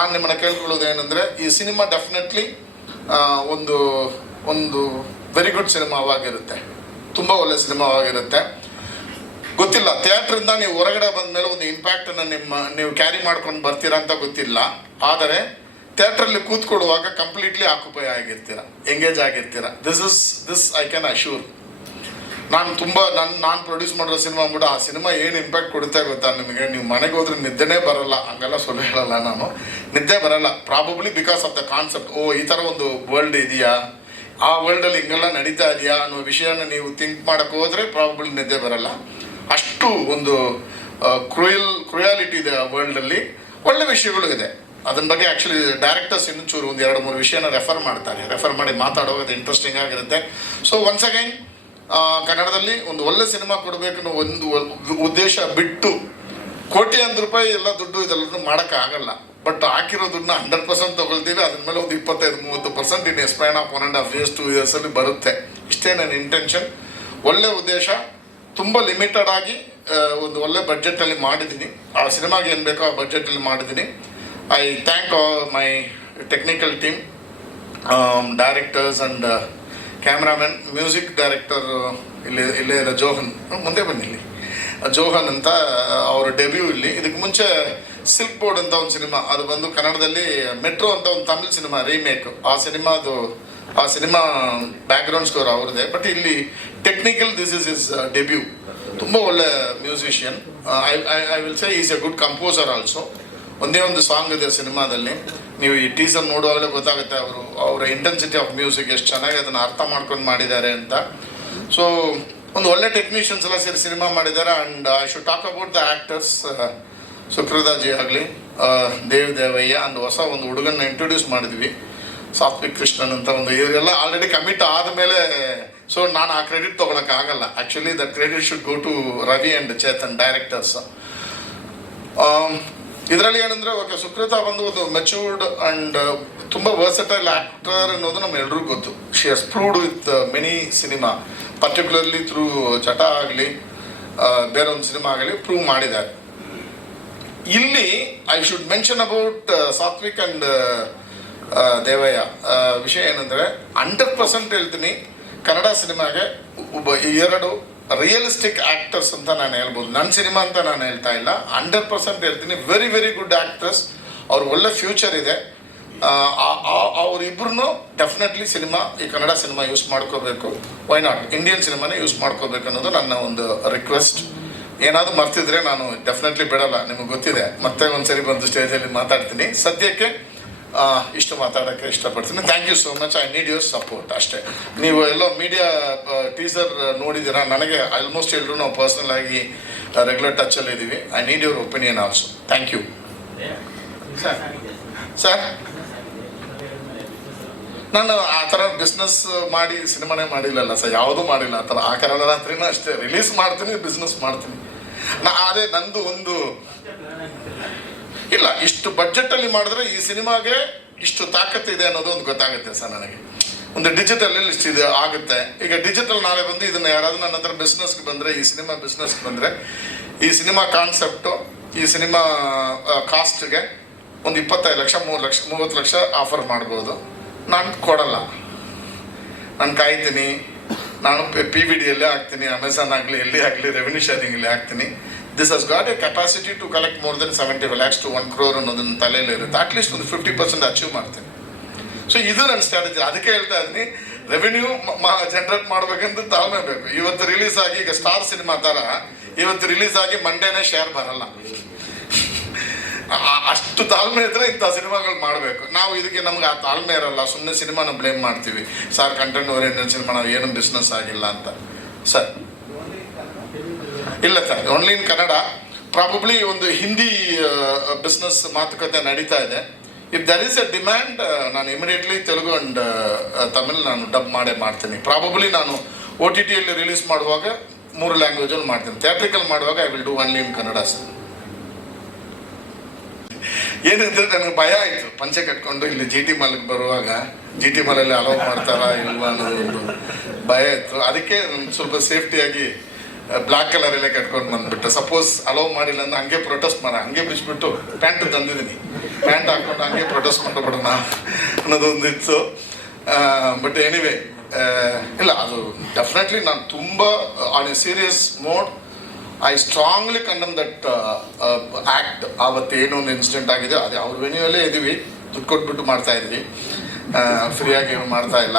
ನಾನು ನಿಮ್ಮನ್ನ ಕೇಳ್ಕೊಳ್ಳೋದು ಏನಂದರೆ, ಈ ಸಿನಿಮಾ ಡೆಫಿನೆಟ್ಲಿ ಒಂದು ಒಂದು ವೆರಿ ಗುಡ್ ಸಿನಿಮಾವಾಗಿರುತ್ತೆ, ತುಂಬ ಒಳ್ಳೆ ಸಿನಿಮಾವಾಗಿರುತ್ತೆ. ಗೊತ್ತಿಲ್ಲ, ಥಿಯೇಟ್ರಿಂದ ನೀವು ಹೊರಗಡೆ ಬಂದ ಮೇಲೆ ಒಂದು ಇಂಪ್ಯಾಕ್ಟನ್ನು ನೀವು ಕ್ಯಾರಿ ಮಾಡ್ಕೊಂಡು ಬರ್ತೀರಾ ಅಂತ ಗೊತ್ತಿಲ್ಲ. ಆದರೆ ಥಿಯೇಟ್ರಲ್ಲಿ ಕೂತ್ಕೊಳ್ಳುವಾಗ ಕಂಪ್ಲೀಟ್ಲಿ ಆಕ್ಯುಪೈ ಆಗಿರ್ತೀರ, ಎಂಗೇಜ್ ಆಗಿರ್ತೀರ. This I can assure. ನಾನು ಪ್ರೊಡ್ಯೂಸ್ ಮಾಡಿರೋ ಸಿನಿಮಾ ಅಂದ್ಬಿಟ್ಟು ಆ ಸಿನಿಮಾ ಏನು ಇಂಪ್ಯಾಕ್ಟ್ ಕೊಡುತ್ತೆ ಗೊತ್ತಾ ನಿಮಗೆ? ನೀವು ಮನೆಗೆ ಹೋದ್ರೆ ನಿದ್ದೆನೇ ಬರಲ್ಲ, ಹಂಗೆಲ್ಲ ಸುಳ್ಳು ಹೇಳಲ್ಲ ನಾನು, ನಿದ್ದೆ ಬರಲ್ಲ. Probably because of the concept. ಈ ಥರ ಒಂದು ವರ್ಲ್ಡ್ ಇದೆಯಾ, ಆ ವರ್ಲ್ಡಲ್ಲಿ ಹಿಂಗೆಲ್ಲ ನಡೀತಾ ಇದೆಯಾ ಅನ್ನೋ ವಿಷಯನ ನೀವು ಥಿಂಕ್ ಮಾಡೋಕ್ಕೆ ಹೋದರೆ ಪ್ರಾಬಬ್ಲಿ ನಿದ್ದೆ ಬರಲ್ಲ. ಅಷ್ಟು ಒಂದು ಕ್ರುಯಾಲಿಟಿ ಇದೆ ಆ ವರ್ಲ್ಡಲ್ಲಿ. ಒಳ್ಳೆ ವಿಷಯಗಳು ಇದೆ. ಅದನ್ನ ಬಗ್ಗೆ ಆ್ಯಕ್ಚುಲಿ ಡೈರೆಕ್ಟರ್ಸ್ ಇನ್ನೊಂಚೂರು ಒಂದು 2-3 ವಿಷಯನ ರೆಫರ್ ಮಾಡಿ ಮಾತಾಡೋದು ಇಂಟ್ರೆಸ್ಟಿಂಗ್ ಆಗಿರುತ್ತೆ. ಸೊ ಒನ್ಸ್ ಅಗೈನ್, ಕನ್ನಡದಲ್ಲಿ ಒಂದು ಒಳ್ಳೆ ಸಿನಿಮಾ ಕೊಡಬೇಕನ್ನೋ ಒಂದು ಉದ್ದೇಶ ಬಿಟ್ಟು ಕೋಟ್ಯಾಂತರ ರೂಪಾಯಿ ಎಲ್ಲ ದುಡ್ಡು ಇದೆಲ್ಲದನ್ನು ಮಾಡೋಕ್ಕಾಗಲ್ಲ. ಬಟ್ ಹಾಕಿರೋ ದುಡ್ಡನ್ನ 100% ತೊಗೊಳ್ತೀವಿ. ಅದ್ರ ಮೇಲೆ ಒಂದು 25-30% ಇನ್ನು ಸ್ಪ್ಯಾನ್ ಆಫ್ 1.5 years 2 years ಬರುತ್ತೆ. ಇಷ್ಟೇ ನನ್ನ ಇಂಟೆನ್ಷನ್. ಒಳ್ಳೆ ಉದ್ದೇಶ, ತುಂಬ ಲಿಮಿಟೆಡ್ ಆಗಿ ಒಂದು ಒಳ್ಳೆ ಬಡ್ಜೆಟಲ್ಲಿ ಮಾಡಿದ್ದೀನಿ. ಆ ಸಿನಿಮಾಗೆ ಏನು ಬೇಕೋ ಆ ಬಡ್ಜೆಟಲ್ಲಿ ಮಾಡಿದ್ದೀನಿ. I thank my technical team, directors and cameraman, music director ಇಲ್ಲೇ ಇರೋ ಜೋಹನ್, ಮುಂದೆ ಬನ್ನಿ ಇಲ್ಲಿ, ಜೋಹನ್ ಅಂತ ಅವರ ಡೆಬ್ಯೂ ಇಲ್ಲಿ. ಇದಕ್ಕೆ ಮುಂಚೆ ಸಿಲ್ಕ್ ಬೋರ್ಡ್ ಅಂತ ಒಂದು ಸಿನಿಮಾ, ಅದು ಬಂದು ಕನ್ನಡದಲ್ಲಿ ಮೆಟ್ರೋ ಅಂತ ಒಂದು ತಮಿಳ್ ಸಿನಿಮಾ ರೀಮೇಕ್. ಆ ಸಿನಿಮಾ ಬ್ಯಾಕ್ಗ್ರೌಂಡ್ ಸ್ಕೋರ್ ಅವ್ರದ್ದೇ. ಬಟ್ ಇಲ್ಲಿ technical this is is debut. ತುಂಬ ಒಳ್ಳೆ musician. I will say is A good composer also. ಒಂದೇ ಒಂದು ಸಾಂಗ್ ಇದೆ ಸಿನಿಮಾದಲ್ಲಿ, ನೀವು ಈ ಟೀಸರ್ ನೋಡುವಾಗಲೇ ಗೊತ್ತಾಗುತ್ತೆ ಅವರ ಇಂಟೆನ್ಸಿಟಿ ಆಫ್ ಮ್ಯೂಸಿಕ್ ಎಷ್ಟು ಚೆನ್ನಾಗಿ ಅದನ್ನು ಅರ್ಥ ಮಾಡ್ಕೊಂಡು ಮಾಡಿದ್ದಾರೆ ಅಂತ. ಸೊ ಒಂದು ಒಳ್ಳೆ ಟೆಕ್ನಿಷಿಯನ್ಸ್ ಎಲ್ಲ ಸೇರಿ ಸಿನಿಮಾ ಮಾಡಿದ್ದಾರೆ. And I should talk about the actors. Sukrutha ji ಆಗಲಿ, ದೇವಯ್ಯ ಅಂದ್ ಹೊಸ ಒಂದು ಹುಡುಗನ್ನ ಇಂಟ್ರೊಡ್ಯೂಸ್ ಮಾಡಿದ್ವಿ, ಸಾತ್ವಿಕ್ ಕೃಷ್ಣನ್ ಅಂತ. ಒಂದು ಇವರೆಲ್ಲ ಆಲ್ರೆಡಿ ಕಮಿಟ್ ಆದಮೇಲೆ, ಸೊ ನಾನು ಆ ಕ್ರೆಡಿಟ್ ತೊಗೊಳಕ್ಕಾಗಲ್ಲ. Actually the credit should go to Ravi and Chetan, directors. ಇದರಲ್ಲಿ ಏನಂದರೆ, ಓಕೆ, ಸುಕೃತ ಬಂದು ಒಂದು ಮೆಚೂರ್ಡ್ ಆ್ಯಂಡ್ ತುಂಬ ವರ್ಸಟೈಲ್ ಆ್ಯಕ್ಟರ್ ಅನ್ನೋದು ನಮ್ಮೆಲ್ಲರಿಗೂ ಗೊತ್ತು. She has proved with many cinema, particularly through Chata ಆಗಲಿ ಬೇರೆ ಒಂದು ಸಿನಿಮಾ ಆಗಲಿ ಪ್ರೂವ್ ಮಾಡಿದ್ದಾರೆ. ಇಲ್ಲಿ I should mention about Satvik and Devaiah. ವಿಷಯ ಏನಂದರೆ 100% ಹೇಳ್ತೀನಿ, ಕನ್ನಡ ಸಿನಿಮಾಗೆ ಒಬ್ಬ 2 ರಿಯಲಿಸ್ಟಿಕ್ ಆ್ಯಕ್ಟರ್ಸ್ ಅಂತ ನಾನು ಹೇಳ್ಬೋದು. ನನ್ನ ಸಿನಿಮಾ ಅಂತ ನಾನು ಹೇಳ್ತಾ ಇಲ್ಲ, 100% ಹೇಳ್ತೀನಿ. Very very good actors. ಅವ್ರು ಒಳ್ಳೆ ಫ್ಯೂಚರ್ ಇದೆ. ಅವರಿಬ್ಬರೂ ಡೆಫಿನೆಟ್ಲಿ ಈ ಕನ್ನಡ ಸಿನಿಮಾ ಯೂಸ್ ಮಾಡ್ಕೋಬೇಕು. ವೈ ನಾಟ್, ಇಂಡಿಯನ್ ಸಿನಿಮಾನೇ ಯೂಸ್ ಮಾಡ್ಕೋಬೇಕು ಅನ್ನೋದು ನನ್ನ ಒಂದು ರಿಕ್ವೆಸ್ಟ್. ಏನಾದರೂ ಮರ್ತಿದ್ರೆ ನಾನು ಡೆಫಿನೆಟ್ಲಿ ಬಿಡಲ್ಲ, ನಿಮಗೆ ಗೊತ್ತಿದೆ. ಮತ್ತೆ ಒಂದ್ಸರಿ ಬಂದು ಸ್ಟೇಜಲ್ಲಿ ಮಾತಾಡ್ತೀನಿ. ಸದ್ಯಕ್ಕೆ ಇಷ್ಟು ಮಾತಾಡೋಕ್ಕೆ ಇಷ್ಟಪಡ್ತೀನಿ. Thank you so much. I need your support ಅಷ್ಟೇ. ನೀವು ಎಲ್ಲೋ ಮೀಡಿಯಾ ಟೀಸರ್ ನೋಡಿದ್ದೀರಾ. ನನಗೆ ಆಲ್ಮೋಸ್ಟ್ ಎಲ್ಲರೂ ನಾವು ಪರ್ಸ್ನಲ್ ಆಗಿ ರೆಗ್ಯುಲರ್ ಟಚಲ್ಲಿ ಇದ್ದೀವಿ. I need your opinion also. Thank you sir. ನಾನು ಆ ಥರ ಬಿಸ್ನೆಸ್ ಮಾಡಿ ಸಿನಿಮಾನೇ ಮಾಡಿಲ್ಲಲ್ಲ ಸರ್, ಯಾವುದೂ ಮಾಡಿಲ್ಲ ಆ ಥರ. ಆ ಕಾರಣ ರಾತ್ರಿನೂ ಅಷ್ಟೇ ರಿಲೀಸ್ ಮಾಡ್ತೀನಿ, ಬಿಸ್ನೆಸ್ ಮಾಡ್ತೀನಿ. ಅದೇ ನಂದು ಒಂದು ಇಲ್ಲ, ಇಷ್ಟು ಬಡ್ಜೆಟಲ್ಲಿ ಮಾಡಿದ್ರೆ ಈ ಸಿನಿಮಾಗೆ ಇಷ್ಟು ತಾಕತ್ತಿದೆ ಅನ್ನೋದು ಒಂದು ಗೊತ್ತಾಗುತ್ತೆ ಸರ್ ನನಗೆ. ಒಂದು ಡಿಜಿಟಲಲ್ಲಿ ಇಷ್ಟಿದೆ ಆಗುತ್ತೆ. ಈಗ ಡಿಜಿಟಲ್ ನಾಳೆ ಬಂದು ಇದನ್ನು ಯಾರಾದರೂ ನನ್ನ ಹತ್ರ ಬಿಸ್ನೆಸ್ಗೆ ಬಂದರೆ, ಈ ಸಿನಿಮಾ ಬಿಸ್ನೆಸ್ಗೆ ಬಂದರೆ, ಈ ಸಿನಿಮಾ ಕಾನ್ಸೆಪ್ಟು, ಈ ಸಿನಿಮಾ ಕಾಸ್ಟ್ಗೆ ಒಂದು 25 ಲಕ್ಷ 30 ಲಕ್ಷ ಆಫರ್ ಮಾಡ್ಬೋದು. ನಾನು ಕೊಡಲ್ಲ, ನಾನು ಕಾಯ್ತೀನಿ. ನಾನು PVDಯಲ್ಲೇ ಹಾಕ್ತೀನಿ, ಅಮೆಝಾನ್ ಆಗಲಿ ಎಲ್ಲಿ ಆಗಲಿ, ರೆವೆನ್ಯೂ ಶೇರಿಂಗಲ್ಲಿ ಹಾಕ್ತೀನಿ. This has got a capacity to collect more than 70 lakhs to 1 crore ಅನ್ನೋದನ್ನ ತಲೆಯಲ್ಲಿ ಇರುತ್ತೆ. ಅಟ್ಲೀಸ್ಟ್ ಒಂದು 50% ಅಚೀವ್ ಮಾಡ್ತೀನಿ. ಸೊ ಇದು ನನ್ನ ಸ್ಟ್ರಾಟಜಿ. ಅದಕ್ಕೆ ಹೇಳ್ತಾ ಇದ್ದೀನಿ, ರೆವೆನ್ಯೂ ಜನರೇಟ್ ಮಾಡಬೇಕಂತ ತಾಳ್ಮೆ ಬೇಕು. ಇವತ್ತು ರಿಲೀಸ್ ಆಗಿ, ಈಗ ಸ್ಟಾರ್ ಸಿನಿಮಾ ಥರ ಇವತ್ತು ರಿಲೀಸ್ ಆಗಿ ಮಂಡೇನೇ ಶೇರ್ ಬರಲ್ಲ. ಅಷ್ಟು ತಾಳ್ಮೆ ಇದ್ರೆ ಇಂಥ ಸಿನಿಮಾಗಳು ಮಾಡಬೇಕು. ನಾವು ಇದಕ್ಕೆ ನಮ್ಗೆ ಆ ತಾಳ್ಮೆ ಇರಲ್ಲ, ಸುಮ್ಮನೆ ಸಿನಿಮಾನ ಬ್ಲೇಮ್ ಮಾಡ್ತೀವಿ. ಸರ್ ಕಂಟೆಂಟ್ ಓರಿಯೆಂಟೆಡ್ ಸಿನಿಮಾ, ನಾವು ಏನು ಬಿಸ್ನೆಸ್ ಆಗಿಲ್ಲ ಅಂತ. ಸರ್ ಇಲ್ಲ sir, only in Kannada. Probably ಒಂದು ಹಿಂದಿ ಬಿಸ್ನೆಸ್ ಮಾತುಕತೆ ನಡೀತಾ ಇದೆ. If there is a demand, ನಾನು ಇಮಿಡಿಯೇಟ್ಲಿ ತೆಲುಗು ಆ್ಯಂಡ್ ತಮಿಳ್ ನಾನು ಡಬ್ ಮಾಡ್ತೀನಿ. ಪ್ರಾಬಬ್ಲಿ ನಾನು OTTಯಲ್ಲಿ ರಿಲೀಸ್ ಮಾಡುವಾಗ 3 ಲ್ಯಾಂಗ್ವೇಜಲ್ಲಿ ಮಾಡ್ತೀನಿ. ಥಿಯೇಟ್ರಿಕಲ್ ಮಾಡುವಾಗ I will do only in Kannada sir. ಏನಂದರೆ ನನಗೆ ಭಯ ಆಯಿತು, ಪಂಚೆ ಕಟ್ಕೊಂಡು ಇಲ್ಲಿ GT ಮಾಲ್ಗೆ ಬರುವಾಗ GT ಮಾಲಲ್ಲಿ ಅಲೌ ಮಾಡ್ತಾರಾ ಇಲ್ವಾ ಅನ್ನೋದು ಒಂದು ಭಯ ಇತ್ತು. ಅದಕ್ಕೆ ನಾನು ಸ್ವಲ್ಪ ಸೇಫ್ಟಿಯಾಗಿ ಬ್ಲ್ಯಾಕ್ ಕಲರಲ್ಲೇ ಕಟ್ಕೊಂಡು ಬಂದುಬಿಟ್ಟೆ. ಸಪೋಸ್ ಅಲೌ ಮಾಡಿಲ್ಲ ಅಂದ್ರೆ ಹಂಗೆ ಪ್ರೊಟೆಸ್ಟ್ ಹಂಗೆ ಬಿಚ್ಬಿಟ್ಟು ಪ್ಯಾಂಟ್ ತಂದಿದ್ದೀನಿ. ಪ್ಯಾಂಟ್ ಹಾಕ್ಕೊಂಡು ಹಂಗೆ ಹಾಗೆ ಪ್ರೊಟೆಸ್ಟ್ ಮಾಡಬಿಡೋಣ ಅನ್ನೋದೊಂದು ಇತ್ತು. ಬಟ್ ಎನಿವೇ ಇಲ್ಲ, ಅದು ಡೆಫಿನೆಟ್ಲಿ ನಾನು ತುಂಬ on a serious mode I strongly condemn that act. ಆವತ್ತೇನೋ ಒಂದು ಇನ್ಸಿಡೆಂಟ್ ಆಗಿದೆ, ಅದೇ ಅವ್ರ ವೆನ್ಯೂಯಲ್ಲೇ ಇದ್ದೀವಿ, ದುಡ್ಡು ಕೊಟ್ಬಿಟ್ಟು ಮಾಡ್ತಾ ಇದ್ವಿ, ಫ್ರೀಯಾಗಿ ಏನು ಮಾಡ್ತಾ ಇಲ್ಲ.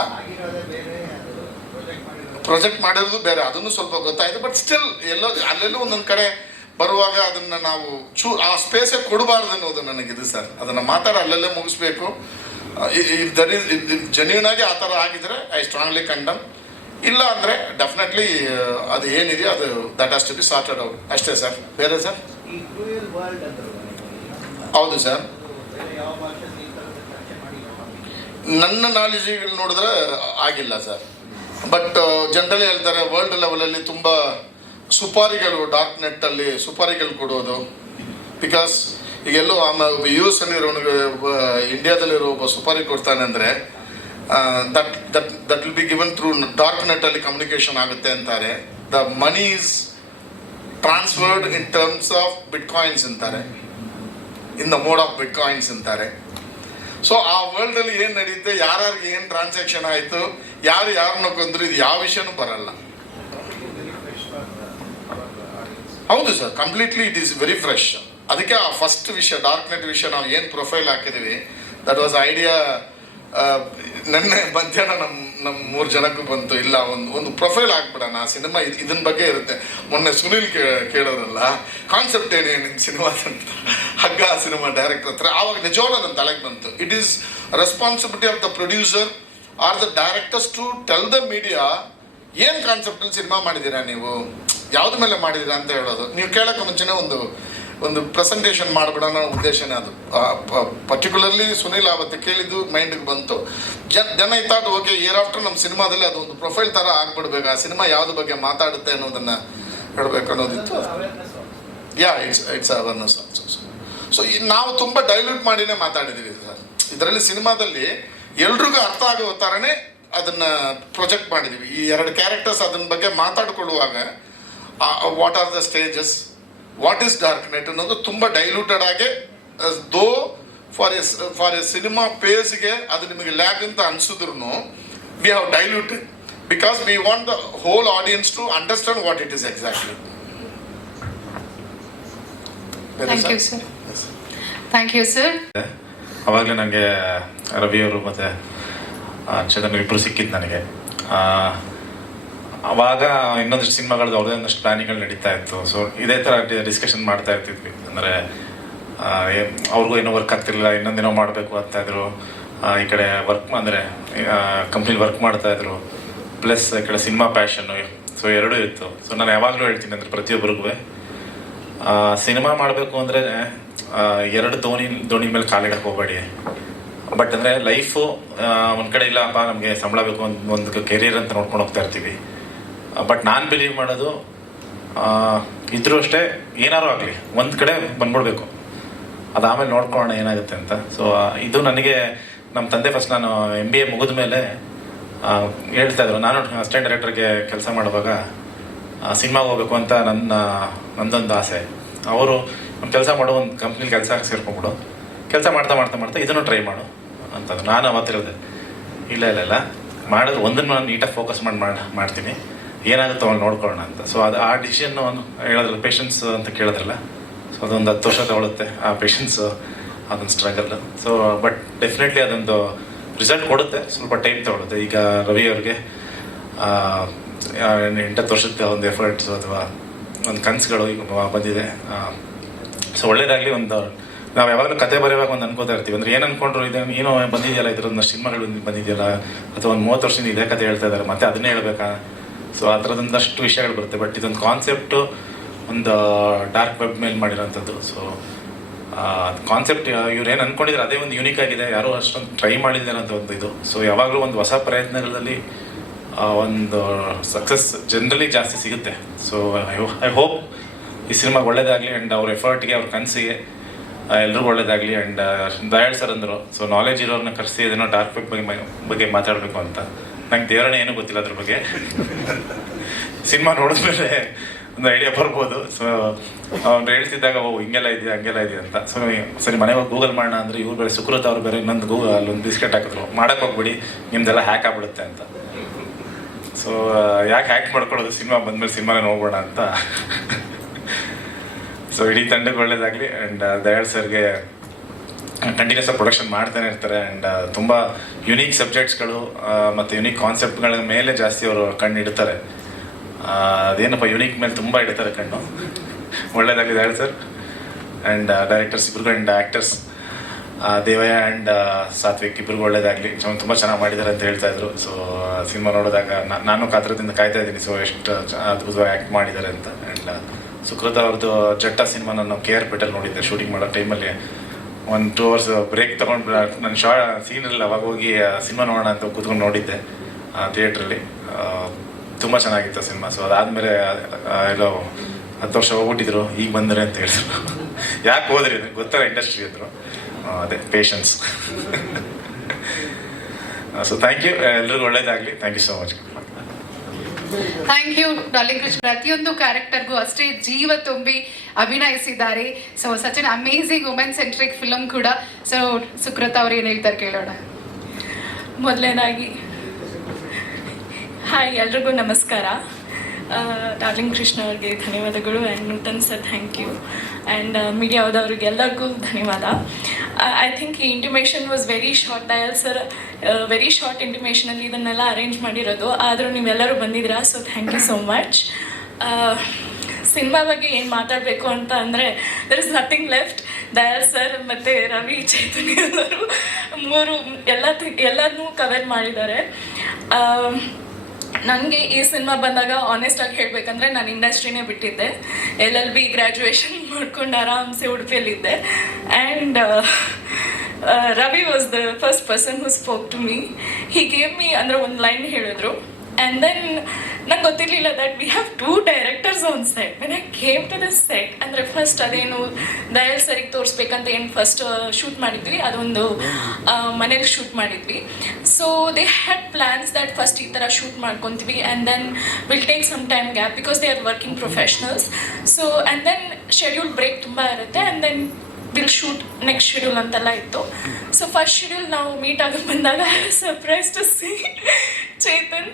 ಪ್ರೊಜೆಕ್ಟ್ ಮಾಡಿರೋದು ಬೇರೆ, ಅದನ್ನು ಸ್ವಲ್ಪ ಗೊತ್ತಾಯಿತು. ಬಟ್ ಸ್ಟಿಲ್ ಅಲ್ಲೆಲ್ಲೂ ಒಂದೊಂದು ಕಡೆ ಬರುವಾಗ ಅದನ್ನು ನಾವು ಆ ಸ್ಪೇಸೇ ಕೊಡಬಾರ್ದು ಅನ್ನೋದು ನನಗಿದು ಸರ್. ಅದನ್ನು ಮಾತಾಡಿ ಅಲ್ಲೆಲ್ಲೇ ಮುಗಿಸ್ಬೇಕು. ಜೆನ್ಯೂನ್ ಆಗಿ ಆ ಥರ ಆಗಿದ್ರೆ ಐ ಸ್ಟ್ರಾಂಗ್ಲಿ ಕಂಡಮ್. ಇಲ್ಲ ಅಂದರೆ ಡೆಫಿನೆಟ್ಲಿ ಅದು ಏನಿದೆ ಅದು that has to be sorted out ಅಷ್ಟೇ ಸರ್. ಬೇರೆ ಸರ್? ಹೌದು ಸರ್, ನನ್ನ ನಾಲೆಜಿಗಳು ನೋಡಿದ್ರೆ ಆಗಿಲ್ಲ ಸರ್. ಬಟ್ ಜನರಲಿ ಹೇಳ್ತಾರೆ ವರ್ಲ್ಡ್ ಲೆವೆಲಲ್ಲಿ ತುಂಬ ಸುಪಾರಿಗಳು, ಡಾರ್ಕ್ ನೆಟ್ಟಲ್ಲಿ ಸುಪಾರಿಗಳು ಕೊಡೋದು. ಬಿಕಾಸ್ ಈಗೆಲ್ಲೋ ಯು ಎಸ್ ಅಲ್ಲಿರೋನಿಗೆ ಇಂಡಿಯಾದಲ್ಲಿರೋ ಒಬ್ಬ ಸುಪಾರಿ ಕೊಡ್ತಾನೆ ಅಂದರೆ that will be given through dark ನೆಟ್ಟಲ್ಲಿ ಕಮ್ಯುನಿಕೇಷನ್ ಆಗುತ್ತೆ ಅಂತಾರೆ. The money is transferred in terms of bitcoins ಅಂತಾರೆ, in the mode of bitcoins ಅಂತಾರೆ. ಸೊ ಆ ವರ್ಲ್ಡಲ್ಲಿ ಏನು ನಡೆಯುತ್ತೆ, ಯಾರ್ಯಾರಿಗೆ ಏನು ಟ್ರಾನ್ಸಾಕ್ಷನ್ ಆಯಿತು, ಯಾರನ್ನ ಕೊಂದ್ರು, ಇದು ಯಾವ ವಿಷಯನೂ ಬರಲ್ಲ. ಹೌದು sir, completely it is very fresh. ಅದಕ್ಕೆ ಆ ಫಸ್ಟ್ ವಿಷಯ ಡಾರ್ಕ್ ನೆಟ್ ವಿಷಯ ನಾವು ಏನು ಪ್ರೊಫೈಲ್ ಹಾಕಿದ್ದೀವಿ, ದಟ್ ವಾಸ್ ಐಡಿಯಾ. ನೆನ್ನೆ ಮಧ್ಯಾಹ್ನ ನಮ್ಮ 3 ಜನಕ್ಕೂ ಬಂತು, ಇಲ್ಲ ಒಂದು ಪ್ರೊಫೈಲ್ ಹಾಕ್ಬಿಡೋಣ, ಸಿನಿಮಾ ಇದನ್ನ ಬಗ್ಗೆ ಇರುತ್ತೆ. ಮೊನ್ನೆ ಸುನಿಲ್ ಕೇಳೋರಲ್ಲ ಕಾನ್ಸೆಪ್ಟ್ ಏನೇನು ನಿಮ್ಮ ಸಿನಿಮಾದಂತ, ಹಗ್ಗ ಸಿನಿಮಾ ಡೈರೆಕ್ಟರ್ ಹತ್ರ. ಆವಾಗ ನಿಜವಾಗ್ಲೂ ನನ್ನ ತಲೆಗೆ ಬಂತು, it is responsibility of the producer or the directors to tell the media ಏನು ಕಾನ್ಸೆಪ್ಟಲ್ಲಿ ಸಿನಿಮಾ ಮಾಡಿದ್ದೀರಾ, ನೀವು ಯಾವ್ದ ಮೇಲೆ ಮಾಡಿದ್ದೀರಾ ಅಂತ ಹೇಳೋದು. ನೀವು ಕೇಳೋಕ್ಕೆ ಮುಂಚೆನೇ ಒಂದು ಪ್ರೆಸೆಂಟೇಷನ್ ಮಾಡಿಬಿಡೋಣ ಉದ್ದೇಶನೇ ಅದು. ಪರ್ಟಿಕ್ಯುಲರ್ಲಿ ಸುನಿಲ್ ಆವತ್ತು ಕೇಳಿದ್ದು ಮೈಂಡಿಗೆ ಬಂತು. ಜನ ಇತ್ತಾಟ ಓಕೆ, ಇಯರ್ ಆಫ್ಟರ್ ನಮ್ಮ ಸಿನಿಮಾದಲ್ಲಿ ಅದು ಒಂದು ಪ್ರೊಫೈಲ್ ಥರ ಆಗ್ಬಿಡ್ಬೇಕು, ಆ ಸಿನಿಮಾ ಯಾವ್ದು ಬಗ್ಗೆ ಮಾತಾಡುತ್ತೆ ಅನ್ನೋದನ್ನು ಹೇಳಬೇಕು ಅನ್ನೋದಿತ್ತು. Yeah it's awareness also. So ನಾವು ತುಂಬ ಡೈಲ್ಯೂಟ್ ಮಾಡಿನೇ ಮಾತಾಡಿದ್ದೀವಿ ಸರ್. ಇದರಲ್ಲಿ ಸಿನಿಮಾದಲ್ಲಿ ಎಲ್ರಿಗೂ ಅರ್ಥ ಆಗೋ ಥರನೇ ಅದನ್ನು ಪ್ರೊಜೆಕ್ಟ್ ಮಾಡಿದ್ದೀವಿ. ಈ 2 ಕ್ಯಾರೆಕ್ಟರ್ಸ್ ಅದನ್ನ ಬಗ್ಗೆ ಮಾತಾಡ್ಕೊಳ್ಳುವಾಗ what are the stages, what is dark net ಅನ್ನೋದು ತುಂಬ ಡೈಲ್ಯೂಟೆಡ್ ಆಗಿ, ದೋ ಫಾರ್ ಎ ಸಿನಿಮಾ ಪೇಸ್ಗೆ ಅದು ನಿಮಗೆ ಲ್ಯಾಗ್ ಅಂತ ಅನಿಸಿದ್ರು we have diluted because we want the whole audience to understand what it is exactly. Thank you sir. ಅವಾಗಲೇ ನನಗೆ ರವಿಯವರು ಮತ್ತು ಚಂದನ್ ಇಬ್ಬರು ಸಿಕ್ಕಿದ್ದು ನನಗೆ. ಅವಾಗ ಇನ್ನೊಂದಿಷ್ಟು ಸಿನಿಮಾಗಳದ್ದು ಅವ್ರದ್ದೇ ಒಂದಷ್ಟು ಪ್ಲಾನಿಂಗ್ಗಳು ನಡೀತಾ ಇತ್ತು. ಸೊ ಇದೇ ಥರ ಡಿಸ್ಕಷನ್ ಮಾಡ್ತಾ ಇರ್ತಿದ್ವಿ. ಅಂದರೆ ಅವ್ರಿಗೂ ಏನೋ ವರ್ಕ್ ಆಗ್ತಿರಲಿಲ್ಲ, ಇನ್ನೊಂದೇನೋ ಮಾಡಬೇಕು ಅಂತಾಯಿದ್ರು. ಈ ಕಡೆ ವರ್ಕ್ ಅಂದರೆ ಕಂಪ್ನಿಲಿ ವರ್ಕ್ ಮಾಡ್ತಾಯಿದ್ರು, ಪ್ಲಸ್ ಈ ಕಡೆ ಸಿನಿಮಾ ಪ್ಯಾಷನ್ನು. ಸೊ ಎರಡೂ ಇತ್ತು. ಸೊ ನಾನು ಯಾವಾಗಲೂ ಹೇಳ್ತೀನಿ ಅಂದರೆ ಪ್ರತಿಯೊಬ್ಬರಿಗೂ ಸಿನಿಮಾ ಮಾಡಬೇಕು ಅಂದರೆ 2 ದೋಣಿ ಮೇಲೆ ಕಾಲಿಡಕ್ಕೆ ಹೋಗಬೇಡಿ. ಬಟ್ ಅಂದರೆ ಲೈಫು ಒಂದು ಕಡೆ ಇಲ್ಲಪ್ಪ ನಮಗೆ ಸಂಬಳ ಬೇಕು ಒಂದು ಕೆರಿಯರ್ ಅಂತ ನೋಡ್ಕೊಂಡು ಹೋಗ್ತಾ ಇರ್ತೀವಿ. ಬಟ್ ನಾನು ಬಿಲೀವ್ ಮಾಡೋದು ಇದ್ರೂ ಅಷ್ಟೇ ಏನಾರು ಆಗಲಿ ಒಂದು ಕಡೆ ಬಂದ್ಬಿಡ್ಬೇಕು, ಅದು ಆಮೇಲೆ ನೋಡ್ಕೊಳ್ಳೋಣ ಏನಾಗುತ್ತೆ ಅಂತ. ಸೊ ಇದು ನನಗೆ ನಮ್ಮ ತಂದೆ ಫಸ್ಟ್ ನಾನು MBA ಮುಗಿದ ಮೇಲೆ ಹೇಳ್ತಾಯಿದ್ರು. ನಾನು ಅಸಿಸ್ಟೆಂಟ್ ಡೈರೆಕ್ಟರ್ಗೆ ಕೆಲಸ ಮಾಡುವಾಗ ಸಿನಿಮಾಗೆ ಹೋಗ್ಬೇಕು ಅಂತ ನಂದೊಂದು ಆಸೆ. ಅವರು ಒಂದು ಕೆಲಸ ಮಾಡೋ ಒಂದು ಕಂಪ್ನಿಲಿ ಕೆಲಸ ಸೇರ್ಕೊಂಡ್ಬಿಡು, ಕೆಲಸ ಮಾಡ್ತಾ ಇದನ್ನು ಟ್ರೈ ಮಾಡು ಅಂತಂದು. ನಾನು ಅವತ್ತಿರೋದೆ ಇಲ್ಲ ಮಾಡಿದ್ರೆ ಒಂದನ್ನು ನಾನು ನೀಟಾಗಿ ಫೋಕಸ್ ಮಾಡ್ತೀನಿ, ಏನಾಗುತ್ತೋ ಅವ್ನು ನೋಡ್ಕೊಳ್ಳೋಣ ಅಂತ. ಸೊ ಅದು ಆ ಡಿಸಿಷನ್ನು ಹೇಳೋದ್ರಲ್ಲ, ಪೇಷನ್ಸ್ ಅಂತ ಕೇಳಿದ್ರಲ್ಲ, ಸೊ ಅದೊಂದು 10 ವರ್ಷ ತಗೊಳುತ್ತೆ ಆ ಪೇಷನ್ಸು, ಅದೊಂದು ಸ್ಟ್ರಗಲ್. ಸೊ ಬಟ್ ಡೆಫಿನೆಟ್ಲಿ ಅದೊಂದು ರಿಸಲ್ಟ್ ಕೊಡುತ್ತೆ, ಸ್ವಲ್ಪ ಟೈಮ್ ತಗೊಳುತ್ತೆ. ಈಗ ರವಿ ಅವ್ರಿಗೆ 8 ವರ್ಷದ ಒಂದು ಎಫರ್ಟ್ಸು ಅಥವಾ ಒಂದು ಕನಸುಗಳು ಈಗ ಬಂದಿದೆ. ಸೊ ಒಳ್ಳೇದಾಗಲಿ. ನಾವು ಯಾವಾಗಲೂ ಕತೆ ಬರೆಯುವಾಗ ಒಂದು ಅನ್ಕೋತಾ ಇರ್ತೀವಿ, ಅಂದರೆ ಏನು ಅಂದ್ಕೊಂಡ್ರು ಏನೋ ಬಂದಿದೆಯಲ್ಲ, ಇದರೊಂದು ಸಿನಿಮಾಗಳು ಬಂದಿದೆಯಲ್ಲ, ಅಥವಾ ಒಂದು 30 ವರ್ಷದಿಂದ ಇದೇ ಕತೆ ಹೇಳ್ತಾ ಇದ್ದಾರೆ, ಮತ್ತೆ ಅದನ್ನೇ ಹೇಳ್ಬೇಕಾ. ಸೊ ಆ ಥರದೊಂದಷ್ಟು ವಿಷಯಗಳು ಬರುತ್ತೆ. ಬಟ್ ಇದೊಂದು ಕಾನ್ಸೆಪ್ಟು ಒಂದು ಡಾರ್ಕ್ ವೆಬ್ ಮೇಲೆ ಮಾಡಿರೋಂಥದ್ದು. ಸೊ ಕಾನ್ಸೆಪ್ಟ್ ಇವ್ರು ಏನು ಅಂದ್ಕೊಂಡಿದ್ರೆ ಅದೇ ಒಂದು ಯೂನಿಕ್ ಆಗಿದೆ, ಯಾರೋ ಅಷ್ಟೊಂದು ಟ್ರೈ ಮಾಡಿದ್ದಾರೆ ಅಂತ ಒಂದು ಇದು. ಸೊ ಯಾವಾಗಲೂ ಒಂದು ಹೊಸ ಪ್ರಯತ್ನಗಳಲ್ಲಿ ಒಂದು ಸಕ್ಸಸ್ ಜನರಲಿ ಜಾಸ್ತಿ ಸಿಗುತ್ತೆ. ಸೊ ಐ ಹೋಪ್ ಈ ಸಿನಿಮಾಗೆ ಒಳ್ಳೇದಾಗಲಿ, ಆ್ಯಂಡ್ ಅವ್ರ ಎಫರ್ಟ್ಗೆ, ಅವ್ರ ಕನಸಿಗೆ ಎಲ್ರಿಗೂ ಒಳ್ಳೇದಾಗಲಿ. ಆ್ಯಂಡ್ ದಯಾಳ್ ಸರ್ ಅಂದರು, ಸೊ ನಾಲೆಜ್ ಇರೋರನ್ನ ಕರೆಸಿ ಇದನ್ನು ಡಾರ್ಕ್ ವೆಬ್ ಬಗ್ಗೆ ಮಾತಾಡಬೇಕು ಅಂತ. ನಂಗೆ ದೇವರೇ ಏನೂ ಗೊತ್ತಿಲ್ಲ ಅದ್ರ ಬಗ್ಗೆ. ಸಿನಿಮಾ ನೋಡಿದ್ಮೇಲೆ ಒಂದು ಐಡಿಯಾ ಬರ್ಬೋದು. ಸೊ ಅವ್ನು ಹೇಳ್ತಿದ್ದಾಗ ಓ ಹಿಂಗೆಲ್ಲ ಇದೆಯಾ ಹಂಗೆಲ್ಲ ಇದೆಯಾ ಅಂತ. ಸರಿ ಮನೆಗೆ ಹೋಗಿ ಗೂಗಲ್ ಮಾಡೋಣ ಅಂದರೆ ಇವ್ರು ಬೇರೆ ಸುಕೃತ್ ಅವ್ರು ಬೇರೆ ಇನ್ನೊಂದು ಗೂಗಲ್ ಅಲ್ಲೊಂದು ಬಿಸ್ಕೆಟ್ ಹಾಕಿದ್ರು, ಮಾಡೋಕ್ಕೆ ಹೋಗ್ಬಿಡಿ ನಿಮ್ದೆಲ್ಲ ಹ್ಯಾಕ್ ಆಗ್ಬಿಡುತ್ತೆ ಅಂತ. ಸೊ ಯಾಕೆ ಹ್ಯಾಕ್ ಮಾಡ್ಕೊಳ್ಳೋದು, ಸಿನಿಮಾ ಬಂದಮೇಲೆ ಸಿನಿಮಾನೇ ನೋಡ್ಬೋಣ ಅಂತ. ಸೊ ಇಡೀ ತಂಡಕ್ಕೆ ಒಳ್ಳೇದಾಗಲಿ. ಆ್ಯಂಡ್ ದಯಾಳ್ ಸರ್ಗೆ ಕಂಟಿನ್ಯೂಸ್ ಆಗಿ ಪ್ರೊಡಕ್ಷನ್ ಮಾಡ್ತಾನೆ ಇರ್ತಾರೆ. ಆ್ಯಂಡ್ ತುಂಬ ಯುನೀಕ್ ಸಬ್ಜೆಕ್ಟ್ಸ್ಗಳು ಮತ್ತು ಯುನೀಕ್ ಕಾನ್ಸೆಪ್ಟ್ಗಳ ಮೇಲೆ ಜಾಸ್ತಿ ಅವರು ಕಣ್ಣು ಇಡ್ತಾರೆ. ಅದೇನಪ್ಪ ಯುನೀಕ್ ಮೇಲೆ ತುಂಬ ಇಡ್ತಾರೆ ಕಣ್ಣು. ಒಳ್ಳೇದಾಗಲಿ ದಯಾಳ್ ಸರ್. ಆ್ಯಂಡ್ ಡೈರೆಕ್ಟರ್ಸ್ ಇಬ್ರಿಗೂ and actors Devaiah and Satvik ಇಬ್ರಿಗೂ ಒಳ್ಳೇದಾಗಲಿ. ತುಂಬ ಚೆನ್ನಾಗಿ ಮಾಡಿದ್ದಾರೆ ಅಂತ ಹೇಳ್ತಾ ಇದ್ರು. ಸೊ ಸಿನಿಮಾ ನೋಡಿದಾಗ ನಾನು ಕಾತ್ರದಿಂದ ಕಾಯ್ತಾ ಇದ್ದೀನಿ. ಸೊ ಎಷ್ಟು ಅದ್ಭುತವಾಗಿ ಆ್ಯಕ್ಟ್ ಮಾಡಿದ್ದಾರೆ ಅಂತ. ಆ್ಯಂಡ್ ಸುಕೃತ ಅವ್ರದ್ದು ಜಟ್ಟ ಸಿನಿಮಾ ನಾನು KR ಪೇಟಲ್ಲಿ ನೋಡಿದ್ದೆ. ಶೂಟಿಂಗ್ ಮಾಡೋ ಟೈಮಲ್ಲಿ 1-2 hours ಬ್ರೇಕ್ ತೊಗೊಂಡು ನನ್ನ ಸೀನಲ್ಲಿ ಅವಾಗ ಹೋಗಿ ಸಿನಿಮಾ ನೋಡೋಣ ಅಂತ ಕೂತ್ಕೊಂಡು ನೋಡಿದ್ದೆ ಥಿಯೇಟ್ರಲ್ಲಿ. ತುಂಬ ಚೆನ್ನಾಗಿತ್ತು ಸಿನಿಮಾ. ಸೊ ಅದಾದಮೇಲೆ ಎಲ್ಲೋ 10 ವರ್ಷ ಹೋಗ್ಬಿಟ್ಟಿದ್ರು, ಈಗ ಬಂದರೆ ಅಂತ ಹೇಳಿದ್ರು. ಯಾಕೆ ಹೋದ್ರಿ ಗೊತ್ತಲ್ಲ ಇಂಡಸ್ಟ್ರಿ ಅಂದರು. ಅದೇ ಪೇಷನ್ಸ್. ಸೊ ಥ್ಯಾಂಕ್ ಯು, ಎಲ್ರಿಗೂ ಒಳ್ಳೇದಾಗಲಿ. Thank you so much. Thank you darling Krishna. ಪ್ರತಿಯೊಂದು ಕ್ಯಾರೆಕ್ಟರ್ಗೂ ಅಷ್ಟೇ ಜೀವ ತುಂಬಿ ಅಭಿನಯಿಸಿದ್ದಾರೆ. So such an amazing women centric film ಕೂಡ. ಸೊ ಸುಕೃತ ಅವ್ರು ಏನು ಹೇಳ್ತಾರೆ ಕೇಳೋಣ. ಮೊದಲನೇದಾಗಿ ಹಾಯ್, ಎಲ್ರಿಗೂ ನಮಸ್ಕಾರ. ಡಾರ್ಲಿಂಗ್ ಕೃಷ್ಣ ಅವ್ರಿಗೆ ಧನ್ಯವಾದಗಳು. And Nuthan sir thank you. And ಮೀಡಿಯಾದವ್ರಿಗೆ ಎಲ್ಲರಿಗೂ ಧನ್ಯವಾದ. ಐ ಥಿಂಕ್ ಈ intimation was very short. Dayal sir very short ಇಂಟಿಮೇಷನಲ್ಲಿ ಇದನ್ನೆಲ್ಲ ಅರೇಂಜ್ ಮಾಡಿರೋದು, ಆದರೂ ನೀವೆಲ್ಲರೂ ಬಂದಿದ್ದೀರಾ. So thank you so much. Cinema ಬಗ್ಗೆ ಏನು ಮಾತಾಡಬೇಕು ಅಂತ ಅಂದರೆ there is nothing left. Dayal sir ಮತ್ತು ರವಿ, ಚೈತನ್ಯ ಎಲ್ಲರೂ ಎಲ್ಲನೂ ಕವರ್ ಮಾಡಿದ್ದಾರೆ. ನನಗೆ ಈ ಸಿನಿಮಾ ಬಂದಾಗ ಆನೆಸ್ಟಾಗಿ ಹೇಳಬೇಕಂದ್ರೆ ನಾನು ಇಂಡಸ್ಟ್ರಿನೇ ಬಿಟ್ಟಿದ್ದೆ. LLB ಗ್ರ್ಯಾಜುಯೇಷನ್ ಮಾಡ್ಕೊಂಡು ಆರಾಮ್ಸೆ ಉಡುಪಿಯಲ್ಲಿದ್ದೆ. And Ravi was the first person who spoke to me. He gave me ಅಂದರೆ ಒಂದು ಲೈನ್ ಹೇಳಿದ್ರು. ಆ್ಯಂಡ್ ದೆನ್ ನಂಗೆ ಗೊತ್ತಿರಲಿಲ್ಲ that we have 2 directors on set. When I came to the set ಅಂದರೆ ಫಸ್ಟ್ ಅದೇನು ದಯಾಳ್ ಸರಿಗೆ ತೋರಿಸ್ಬೇಕಂತ ಏನು ಫಸ್ಟ್ ಶೂಟ್ ಮಾಡಿದ್ವಿ, ಅದೊಂದು ಮನೇಲಿ ಶೂಟ್ ಮಾಡಿದ್ವಿ. So they had plans that first ಈ ಥರ ಶೂಟ್ ಮಾಡ್ಕೊತೀವಿ and then will take some time gap because they are working professionals. So and then schedule break ತುಂಬ ಇರುತ್ತೆ and then will shoot next schedule ಅಂತೆಲ್ಲ ಇತ್ತು. So first schedule ನಾವು meet ಆಗಿ ಬಂದಾಗ surprise to see Chetan.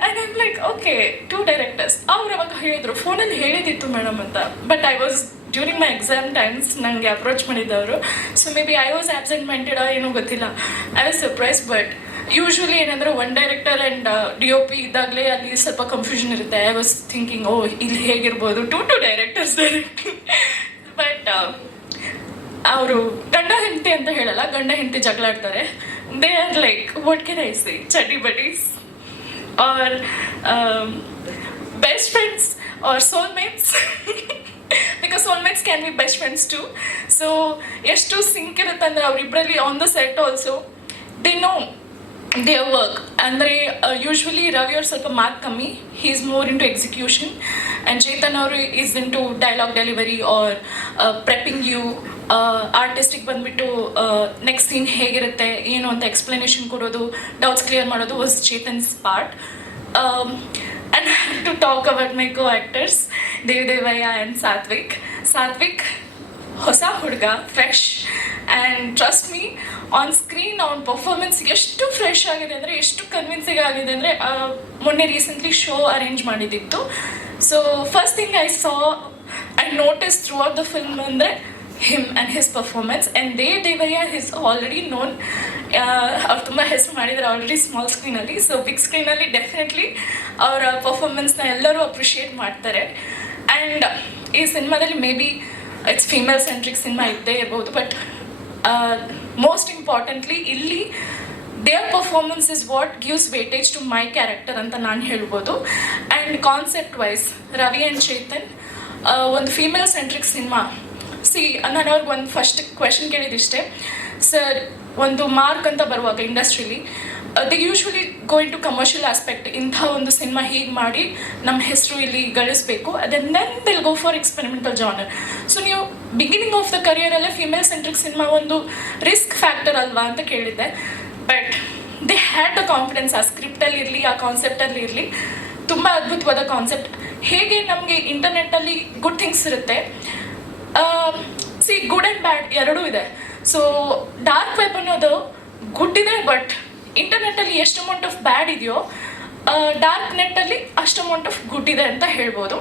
And I'm like okay 2 directors. ಅವ್ರು ಅವಾಗ ಹೇಳಿದರು, ಫೋನಲ್ಲಿ ಹೇಳಿದಿತ್ತು ಮೇಡಮ್ ಅಂತ. But I was during my exam times ನನಗೆ ಅಪ್ರೋಚ್ ಮಾಡಿದ್ದವರು. So may be I was absent ಮೈಂಟೆಡಾ ಏನೋ ಗೊತ್ತಿಲ್ಲ. I was surprise. But usually ಏನಂದರೆ 1 ಡೈರೆಕ್ಟರ್ ಆ್ಯಂಡ್ DOP ಇದ್ದಾಗಲೇ ಅಲ್ಲಿ ಸ್ವಲ್ಪ ಕನ್ಫ್ಯೂಷನ್ ಇರುತ್ತೆ. ಐ ವಾಸ್ ಥಿಂಕಿಂಗ್ ಓ ಇಲ್ಲಿ ಹೇಗಿರ್ಬೋದು 2 ಡೈರೆಕ್ಟರ್ಸ್ ಡೈರೆಕ್ಟ್. ಬಟ್ ಅವರು ಗಂಡ ಹೆಂಡತಿ ಅಂತ ಹೇಳಲ್ಲ, ಗಂಡ ಹೆಂಡತಿ ಜಗಳಾಡ್ತಾರೆ. They are like what can I say, ಚಡ್ಡಿ buddies are best friends are soulmates. Because soulmates can be best friends too. So ಎಷ್ಟು ಸಿಂಕ್ ಇರುತ್ತೆ ಅಂದರೆ ಅವರಿಬ್ಬರಲ್ಲಿ on the set also they know their work. ಅಂದರೆ ಯೂಶ್ವಲಿ ರವಿ ಅವ್ರು ಸ್ವಲ್ಪ mark ಕಮ್ಮಿ, he is more into execution. And Chetan ಅವರು is into dialogue delivery are prepping you. ಆರ್ಟಿಸ್ಟಿಗೆ ಬಂದುಬಿಟ್ಟು ನೆಕ್ಸ್ಟ್ ಸೀನ್ ಹೇಗಿರುತ್ತೆ ಏನು ಅಂತ ಎಕ್ಸ್ಪ್ಲನೇಷನ್ ಕೊಡೋದು, ಡೌಟ್ಸ್ ಕ್ಲಿಯರ್ ಮಾಡೋದು was Chetan's part. And to talk about my co actors Devaiah and Satvik. Satvik ಹೊಸ ಹುಡುಗ, fresh. And trust me, on screen ಅವ್ನ ಪರ್ಫಾರ್ಮೆನ್ಸ್ ಎಷ್ಟು ಫ್ರೆಶ್ ಆಗಿದೆ ಅಂದರೆ, ಎಷ್ಟು ಕನ್ವಿನ್ಸಿಂಗ್ ಆಗಿದೆ ಅಂದರೆ, ಮೊನ್ನೆ ರೀಸೆಂಟ್ಲಿ ಶೋ ಅರೇಂಜ್ ಮಾಡಿದ್ದಿತ್ತು. So first thing I saw and notice throughout the film ಅಂದರೆ him and his performance. And Devaya is already known. ಅವ್ರು ತುಂಬ ಹೆಸರು ಮಾಡಿದ್ದಾರೆ ಆಲ್ರೆಡಿ ಸ್ಮಾಲ್ ಸ್ಕ್ರೀನಲ್ಲಿ. ಸೊ ಬಿಗ್ ಸ್ಕ್ರೀನಲ್ಲಿ ಡೆಫಿನೆಟ್ಲಿ ಅವರ ಪರ್ಫಾರ್ಮೆನ್ಸ್ನ ಎಲ್ಲರೂ ಅಪ್ರಿಷಿಯೇಟ್ ಮಾಡ್ತಾರೆ. ಆ್ಯಂಡ್ ಈ ಸಿನಿಮಾದಲ್ಲಿ may be it's female centric cinema ಇದ್ದೇ ಇರ್ಬೋದು. ಬಟ್ ಮೋಸ್ಟ್ ಇಂಪಾರ್ಟೆಂಟ್ಲಿ ಇಲ್ಲಿ their performance is what gives weightage to my character ಅಂತ ನಾನು ಹೇಳ್ಬೋದು. And concept wise Ravi and Chetan ಒಂದು ಫೀಮೇಲ್ ಸೆಂಟ್ರಿಕ್ ಸಿನಿಮಾ. ನಾನು ಅವ್ರಿಗೆ ಒಂದು ಫಸ್ಟ್ ಕ್ವೆಶನ್ ಕೇಳಿದಿಷ್ಟೇ, ಸರ್ ಒಂದು ಮಾರ್ಕ್ ಅಂತ ಬರುವಾಗ ಇಂಡಸ್ಟ್ರಿಲಿ they usually going to commercial aspect. ಇಂಥ ಒಂದು ಸಿನಿಮಾ ಹೀಗೆ ಮಾಡಿ ನಮ್ಮ ಹೆಸರು ಇಲ್ಲಿ ಗಳಿಸಬೇಕು, ಅದೆನ್ then will go for experimental genre. So ನೀವು ಬಿಗಿನಿಂಗ್ ಆಫ್ ದ ಕರಿಯರಲ್ಲೇ ಫೀಮೇಲ್ ಸೆಂಟ್ರಿಕ್ ಸಿನಿಮಾ ಒಂದು ರಿಸ್ಕ್ ಫ್ಯಾಕ್ಟರ್ ಅಲ್ವಾ ಅಂತ ಕೇಳಿದ್ದೆ. But they had the confidence. ಆ ಸ್ಕ್ರಿಪ್ಟಲ್ಲಿ ಇರಲಿ, ಆ ಕಾನ್ಸೆಪ್ಟಲ್ಲಿ ಇರಲಿ, ತುಂಬ ಅದ್ಭುತವಾದ ಕಾನ್ಸೆಪ್ಟ್. ಹೇಗೆ ನಮಗೆ ಇಂಟರ್ನೆಟ್ಟಲ್ಲಿ ಗುಡ್ ಥಿಂಗ್ಸ್ ಇರುತ್ತೆ, ಸಿ ಗುಡ್ ಆ್ಯಂಡ್ ಬ್ಯಾಡ್ ಎರಡೂ ಇದೆ. ಸೊ ಡಾರ್ಕ್ ವೆಬ್ ಅನ್ನೋದು ಗುಡ್ ಇದೆ, ಬಟ್ ಇಂಟರ್ನೆಟ್ಟಲ್ಲಿ ಎಷ್ಟು ಅಮೌಂಟ್ ಆಫ್ ಬ್ಯಾಡ್ ಇದೆಯೋ ಡಾರ್ಕ್ ನೆಟ್ಟಲ್ಲಿ ಅಷ್ಟು ಅಮೌಂಟ್ ಆಫ್ ಗುಡ್ ಇದೆ ಅಂತ ಹೇಳ್ಬೋದು.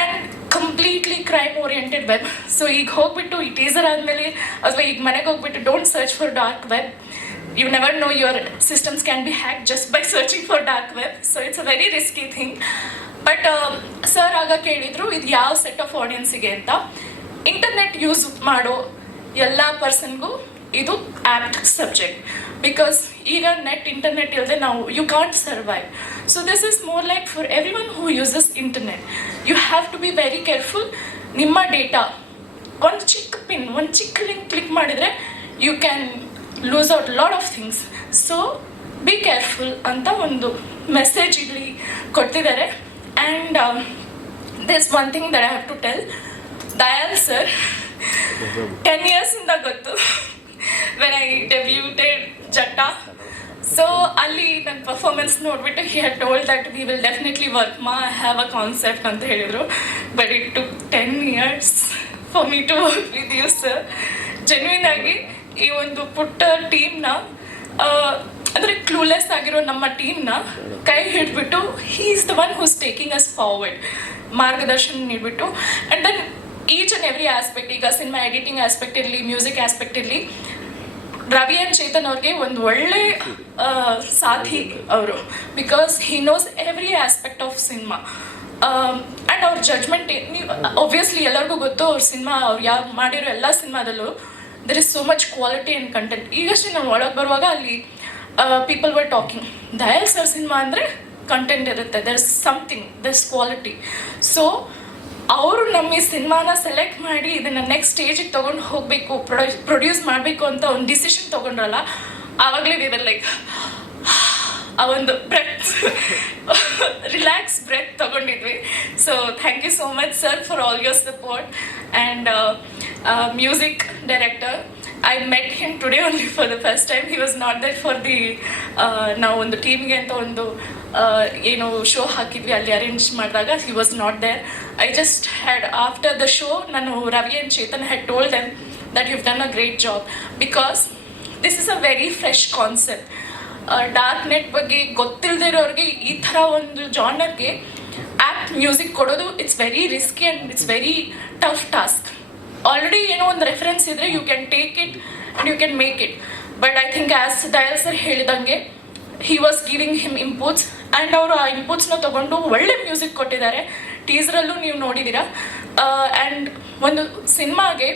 And completely crime oriented web. So ಈಗ ಹೋಗ್ಬಿಟ್ಟು ಈ ಟೀಸರ್ ಆದಮೇಲೆ ಅಥವಾ ಈಗ ಮನೆಗೆ ಹೋಗ್ಬಿಟ್ಟು don't search for dark web. You never know, your systems can be hacked just by searching for dark web. So it's a very risky thing. But sir ಆಗ ಕೇಳಿದ್ರು ಇದು ಯಾವ ಸೆಟ್ ಆಫ್ ಆಡಿಯನ್ಸಿಗೆ ಅಂತ. ಇಂಟರ್ನೆಟ್ ಯೂಸ್ ಮಾಡೋ ಎಲ್ಲ ಪರ್ಸನ್ಗೂ ಇದು apt subject. Because ಈಗ ಇಂಟರ್ನೆಟ್ ಇಲ್ಲದೆ ನಾವು you can't survive. So this is more like for everyone who uses internet. You have to be very careful. ನಿಮ್ಮ ಡೇಟಾ ಒಂದು ಚಿಕ್ಕ ಪಿನ್, ಒಂದು ಚಿಕ್ಕ ಲಿಂಕ್ ಕ್ಲಿಕ್ ಮಾಡಿದರೆ you can lose out lot of things. So be careful ಅಂತ ಒಂದು message ಇಲ್ಲಿ ಕೊಡ್ತಿದ್ದಾರೆ. And there's one thing that I have to tell. Dayal sir 10 years ಇಂದ ಗೊತ್ತು when I debuted Jatta. So ಅಲ್ಲಿ ನನ್ನ ಪರ್ಫಾರ್ಮೆನ್ಸ್ ನೋಡಿಬಿಟ್ಟು he had told that we will definitely work I have a concept ಅಂತ ಹೇಳಿದರು. But it took 10 years for me to work with you sir. Genuine ಆಗಿ ಈ ಒಂದು ಪುಟ್ಟ ಟೀಮ್ನ ಅಂದರೆ ಕ್ಲೂಲೆಸ್ ಆಗಿರೋ ನಮ್ಮ ಟೀಮ್ನ ಕೈ ಹಿಡಿದ್ಬಿಟ್ಟು he is the one who's taking us forward, ಮಾರ್ಗದರ್ಶನ ನೀಡಿಬಿಟ್ಟು. And then each and every aspect, ಈಗ ಸಿನಿಮಾ ಎಡಿಟಿಂಗ್ ಆಸ್ಪೆಕ್ಟ್ ಇರಲಿ, ಮ್ಯೂಸಿಕ್ ಆಸ್ಪೆಕ್ಟ್ ಇರಲಿ, ರವಿ ಆ್ಯಂಡ್ ಚೇತನ್ ಅವ್ರಿಗೆ ಒಂದು ಒಳ್ಳೆ ಸಾಥಿ ಅವರು. Because he knows every aspect of cinema. And ಅವ್ರ ಜಡ್ಜ್ಮೆಂಟ್ ನೀವು ಒಬ್ವಿಯಸ್ಲಿ ಎಲ್ಲರಿಗೂ ಗೊತ್ತು. ಅವ್ರ ಸಿನಿಮಾ ಅವ್ರು ಯಾವ ಮಾಡಿರೋ ಎಲ್ಲ ಸಿನಿಮಾದಲ್ಲೂ there is so much quality and content. ಈಗಷ್ಟೇ ನಾವು ಒಳಗೆ ಬರುವಾಗ ಅಲ್ಲಿ people were talking Dayal sir cinema ಅಂದರೆ ಕಂಟೆಂಟ್ ಇರುತ್ತೆ, there is something, there is quality. So ಅವರು ನಮ್ಮ ಈ ಸಿನಿಮಾನ ಸೆಲೆಕ್ಟ್ ಮಾಡಿ ಇದನ್ನು ನೆಕ್ಸ್ಟ್ ಸ್ಟೇಜಿಗೆ ತೊಗೊಂಡು ಹೋಗಬೇಕು, ಪ್ರೊಡ್ಯೂಸ್ ಮಾಡಬೇಕು ಅಂತ ಒಂದು ಡಿಸಿಷನ್ ತೊಗೊಂಡ್ರಲ್ಲ, ಆವಾಗಲೇ ವಿ ಲೈಕ್ ಆ ಒಂದು ಬ್ರೆತ್ ರಿಲ್ಯಾಕ್ಸ್ ಬ್ರೆತ್ ತೊಗೊಂಡಿದ್ವಿ. So thank you so much sir for all your support. And music director, I met him today only for the first time. He was not there for the ನಾವು ಒಂದು ಟೀಮ್ಗೆ ಅಂತ ಒಂದು ಏನು show ಹಾಕಿದ್ವಿ ಅಲ್ಲಿ arrange ಮಾಡಿದಾಗ he was not there. I just had after the show ನಾನು Ravi and Chetan had told them that you've done a great job because this is a very fresh concept. Dark net ಬಗ್ಗೆ ಗೊತ್ತಿಲ್ಲದೆ ಇರೋರಿಗೆ ಈ ಥರ ಒಂದು ಜಾನರ್ಗೆ apt music ಕೊಡೋದು it's very risky and it's very tough task. Already ಏನೋ ಒಂದು ರೆಫರೆನ್ಸ್ ಇದ್ದರೆ you can take it and you can make it. But I think as Dayal sir ಹೇಳಿದಂಗೆ he was giving him inputs and ಅವರು ಆ ಇಂಪುಟ್ಸ್ನ ತೊಗೊಂಡು ಒಳ್ಳೆ music ಕೊಟ್ಟಿದ್ದಾರೆ. ಟೀಸರಲ್ಲೂ ನೀವು ನೋಡಿದ್ದೀರಾ. ಆ್ಯಂಡ್ ಒಂದು ಸಿನಿಮಾಗೆ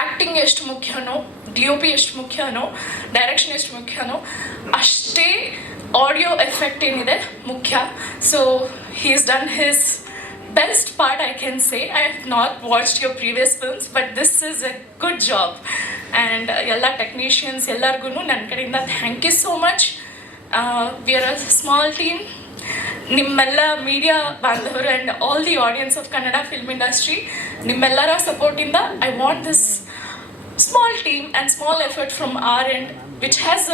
ಆ್ಯಕ್ಟಿಂಗ್ ಎಷ್ಟು ಮುಖ್ಯನೋ, DOP ಎಷ್ಟು ಮುಖ್ಯನೋ, ಡೈರೆಕ್ಷನ್ ಎಷ್ಟು ಮುಖ್ಯನೋ, ಅಷ್ಟೇ ಆಡಿಯೋ ಎಫೆಕ್ಟ್ ಏನಿದೆ ಮುಖ್ಯ. So he is done his best part I can say. I have not watched your previous films, but this is a good job. And ಎಲ್ಲ ಟೆಕ್ನಿಷಿಯನ್ಸ್ ಎಲ್ಲರಿಗೂ ನನ್ನ ಕಡೆಯಿಂದ thank you so much. We are a small team. ನಿಮ್ಮೆಲ್ಲ media ಬಾಂಧವರು and all the audience of Kannada film industry, ನಿಮ್ಮೆಲ್ಲರ ಸಪೋರ್ಟಿಂದ I want this small team and small effort from our end which has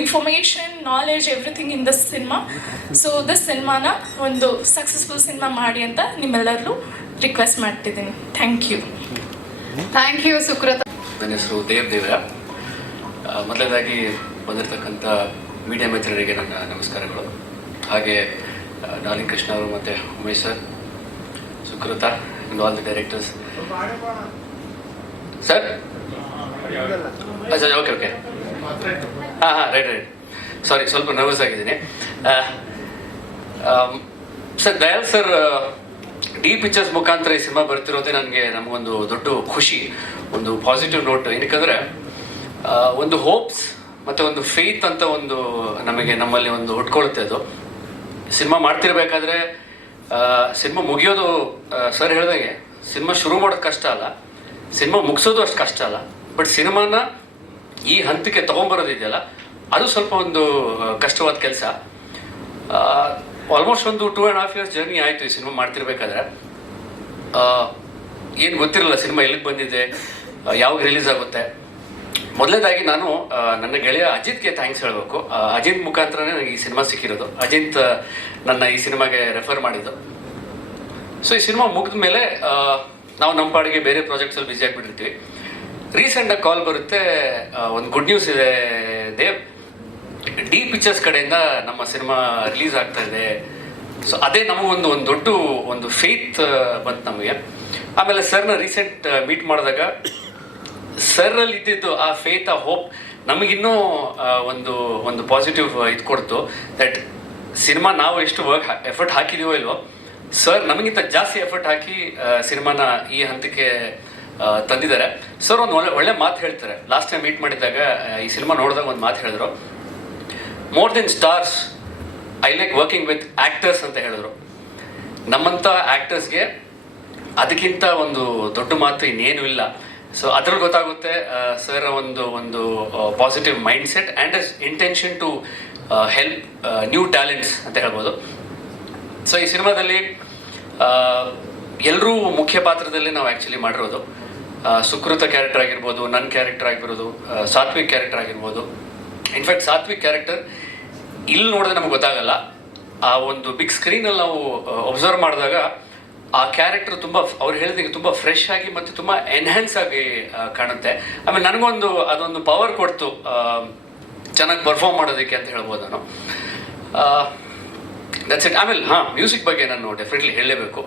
information, knowledge, everything in this cinema. So this ಸಿನಿಮಾನ ಒಂದು successful cinema ಮಾಡಿ ಅಂತ ನಿಮ್ಮೆಲ್ಲರೂ request ಮಾಡ್ತಿದ್ದೀನಿ. Thank you Sukruta. ನನ್ನ ಹೆಸರು ದೇವ್ದೇವರ. ಮೊದಲನೇದಾಗಿ ಬಂದಿರತಕ್ಕಂಥ ಮೀಡಿಯಾ ಮಿತ್ರರಿಗೆ ನನ್ನ ನಮಸ್ಕಾರಗಳು. ಹಾಗೆ ಡಾರ್ಲಿಂಗ್ ಕೃಷ್ಣ ಅವರು ಮತ್ತು Umesh sir, Sukruta and all the directors. Sir okay okay ಹಾಂ ರೈಟ್ ಸಾರಿ, ಸ್ವಲ್ಪ ನರ್ವಸ್ ಆಗಿದ್ದೀನಿ. Sir Dayal sir D pictures ಮುಖಾಂತರ ಈ ಸಿನಿಮಾ ಬರ್ತಿರೋದೇ ನಮಗೊಂದು ದೊಡ್ಡ ಖುಷಿ, ಒಂದು ಪಾಸಿಟಿವ್ ನೋಟ್. ಏನಕ್ಕಂದರೆ ಒಂದು ಹೋಪ್ಸ್ ಮತ್ತು ಒಂದು ಫೇತ್ ಅಂತ ಒಂದು ನಮ್ಮಲ್ಲಿ ಒಂದು ಹುಟ್ಕೊಳ್ಳುತ್ತೆ. ಅದು ಸಿನಿಮಾ ಮಾಡ್ತಿರ್ಬೇಕಾದ್ರೆ ಸಿನಿಮಾ ಮುಗಿಯೋದು ಸರ್ ಹೇಳ್ದಂಗೆ ಸಿನಿಮಾ ಶುರು ಮಾಡೋದು ಕಷ್ಟ ಅಲ್ಲ, ಸಿನಿಮಾ ಮುಗಿಸೋದು ಅಷ್ಟು ಕಷ್ಟ ಅಲ್ಲ. ಬಟ್ ಸಿನಿಮಾನ ಈ ಹಂತಕ್ಕೆ ತೊಗೊಂಬರೋದಿದೆಯಲ್ಲ ಅದು ಸ್ವಲ್ಪ ಒಂದು ಕಷ್ಟವಾದ ಕೆಲಸ. ಆಲ್ಮೋಸ್ಟ್ ಒಂದು 2.5 years ಜರ್ನಿ ಆಯಿತು ಈ ಸಿನಿಮಾ ಮಾಡ್ತಿರ್ಬೇಕಾದ್ರೆ. ಏನು ಗೊತ್ತಿರಲಿಲ್ಲ ಸಿನಿಮಾ ಎಲ್ಲಿಗೆ ಬಂದಿದೆ, ಯಾವಾಗ ರಿಲೀಸ್ ಆಗುತ್ತೆ. ಮೊದಲನೇದಾಗಿ ನಾನು ನನ್ನ ಗೆಳೆಯ ಅಜಿತ್ಗೆ ಥ್ಯಾಂಕ್ಸ್ ಹೇಳಬೇಕು. ಅಜಿತ್ ಮುಖಾಂತರನೇ ನನಗೆ ಈ ಸಿನಿಮಾ ಸಿಕ್ಕಿರೋದು. ಅಜಿತ್ ನನ್ನ ಈ ಸಿನಿಮಾಗೆ ರೆಫರ್ ಮಾಡಿದ್ದು. ಸೊ ಈ ಸಿನಿಮಾ ಮುಗಿದ ಮೇಲೆ ನಾವು ನಮ್ಮ ಪಾಡಿಗೆ ಬೇರೆ ಪ್ರಾಜೆಕ್ಟ್ಸಲ್ಲಿ ಬ್ಯುಸಿ ಆಗಿಬಿಟ್ಟಿರ್ತೀವಿ. ರೀಸೆಂಟಾಗಿ ಕಾಲ್ ಬರುತ್ತೆ, ಒಂದು ಗುಡ್ ನ್ಯೂಸ್ ಇದೆ ದೇವ್, ಡಿ ಪಿಕ್ಚರ್ಸ್ ಕಡೆಯಿಂದ ನಮ್ಮ ಸಿನಿಮಾ ರಿಲೀಸ್ ಆಗ್ತಾ ಇದೆ. ಸೊ ಅದೇ ನಮಗೊಂದು ದೊಡ್ಡ ಒಂದು ಫೇತ್ ಬಂತು ನಮಗೆ. ಆಮೇಲೆ ಸರ್ನ ರೀಸೆಂಟ್ ಮೀಟ್ ಮಾಡಿದಾಗ ಸರ್ರಲ್ಲಿ ಇದ್ದಿದ್ದು ಆ ಫೇತ್, ಆ ಹೋಪ್ ನಮಗಿನ್ನೂ ಒಂದು ಪಾಸಿಟಿವ್ ಇದು ಕೊಡ್ತು. ದಟ್ ಸಿನಿಮಾ ನಾವು ಎಷ್ಟು ಎಫರ್ಟ್ ಹಾಕಿದೀವೋ ಇಲ್ವೋ, ಸರ್ ನಮಗಿಂತ ಜಾಸ್ತಿ ಎಫರ್ಟ್ ಹಾಕಿ ಸಿನಿಮಾನ ಈ ಹಂತಕ್ಕೆ ತಂದಿದ್ದಾರೆ. ಸರ್ ಒಂದು ಒಳ್ಳೆ ಮಾತು ಹೇಳ್ತಾರೆ. ಲಾಸ್ಟ್ ಟೈಮ್ ಮೀಟ್ ಮಾಡಿದಾಗ ಈ ಸಿನಿಮಾ ನೋಡಿದಾಗ ಒಂದು ಮಾತು ಹೇಳಿದ್ರು, more than stars I like working with actors ಅಂತ ಹೇಳಿದ್ರು. ನಮ್ಮಂಥ ಆ್ಯಕ್ಟರ್ಸ್ಗೆ ಅದಕ್ಕಿಂತ ಒಂದು ದೊಡ್ಡ ಮಾತು ಇನ್ನೇನು ಇಲ್ಲ. ಸೊ ಅದ್ರಲ್ಲಿ ಗೊತ್ತಾಗುತ್ತೆ ಸರ್ ಒಂದು positive mind set and intention to help new talents ಅಂತ ಹೇಳ್ಬೋದು. ಸೊ ಈ ಸಿನಿಮಾದಲ್ಲಿ ಎಲ್ಲರೂ ಮುಖ್ಯ ಪಾತ್ರದಲ್ಲಿ ನಾವು ಆ್ಯಕ್ಚುಲಿ ಮಾಡಿರೋದು. ಸುಕೃತ ಕ್ಯಾರೆಕ್ಟರ್ ಆಗಿರ್ಬೋದು, ನನ್ನ ಕ್ಯಾರೆಕ್ಟರ್ ಆಗಿರ್ಬೋದು, ಸಾತ್ವಿಕ್ ಕ್ಯಾರೆಕ್ಟರ್ ಆಗಿರ್ಬೋದು. ಇನ್ಫ್ಯಾಕ್ಟ್ ಸಾತ್ವಿಕ್ ಕ್ಯಾರೆಕ್ಟರ್ ಇಲ್ಲಿ ನೋಡಿದ್ರೆ ನಮ್ಗೆ ಗೊತ್ತಾಗಲ್ಲ, ಆ ಒಂದು ಬಿಗ್ ಸ್ಕ್ರೀನಲ್ಲಿ ನಾವು ಒಬ್ಸರ್ವ್ ಮಾಡಿದಾಗ ಆ ಕ್ಯಾರೆಕ್ಟರ್ ತುಂಬ, ಅವ್ರು ಹೇಳಿದಂಗೆ ತುಂಬ ಫ್ರೆಶ್ ಆಗಿ ಮತ್ತು ತುಂಬ ಎನ್ಹ್ಯಾನ್ಸ್ ಆಗಿ ಕಾಣುತ್ತೆ. ಆಮೇಲೆ ನನಗೊಂದು ಅದೊಂದು ಪವರ್ ಕೊಡ್ತು ಚೆನ್ನಾಗಿ ಪರ್ಫಾರ್ಮ್ ಮಾಡೋದಕ್ಕೆ ಅಂತ ಹೇಳ್ಬೋದು ನಾನು. That's it. ಆಮೇಲೆ ಮ್ಯೂಸಿಕ್ ಬಗ್ಗೆ ನಾನು ಡೆಫಿನೆಟ್ಲಿ ಹೇಳಲೇಬೇಕು.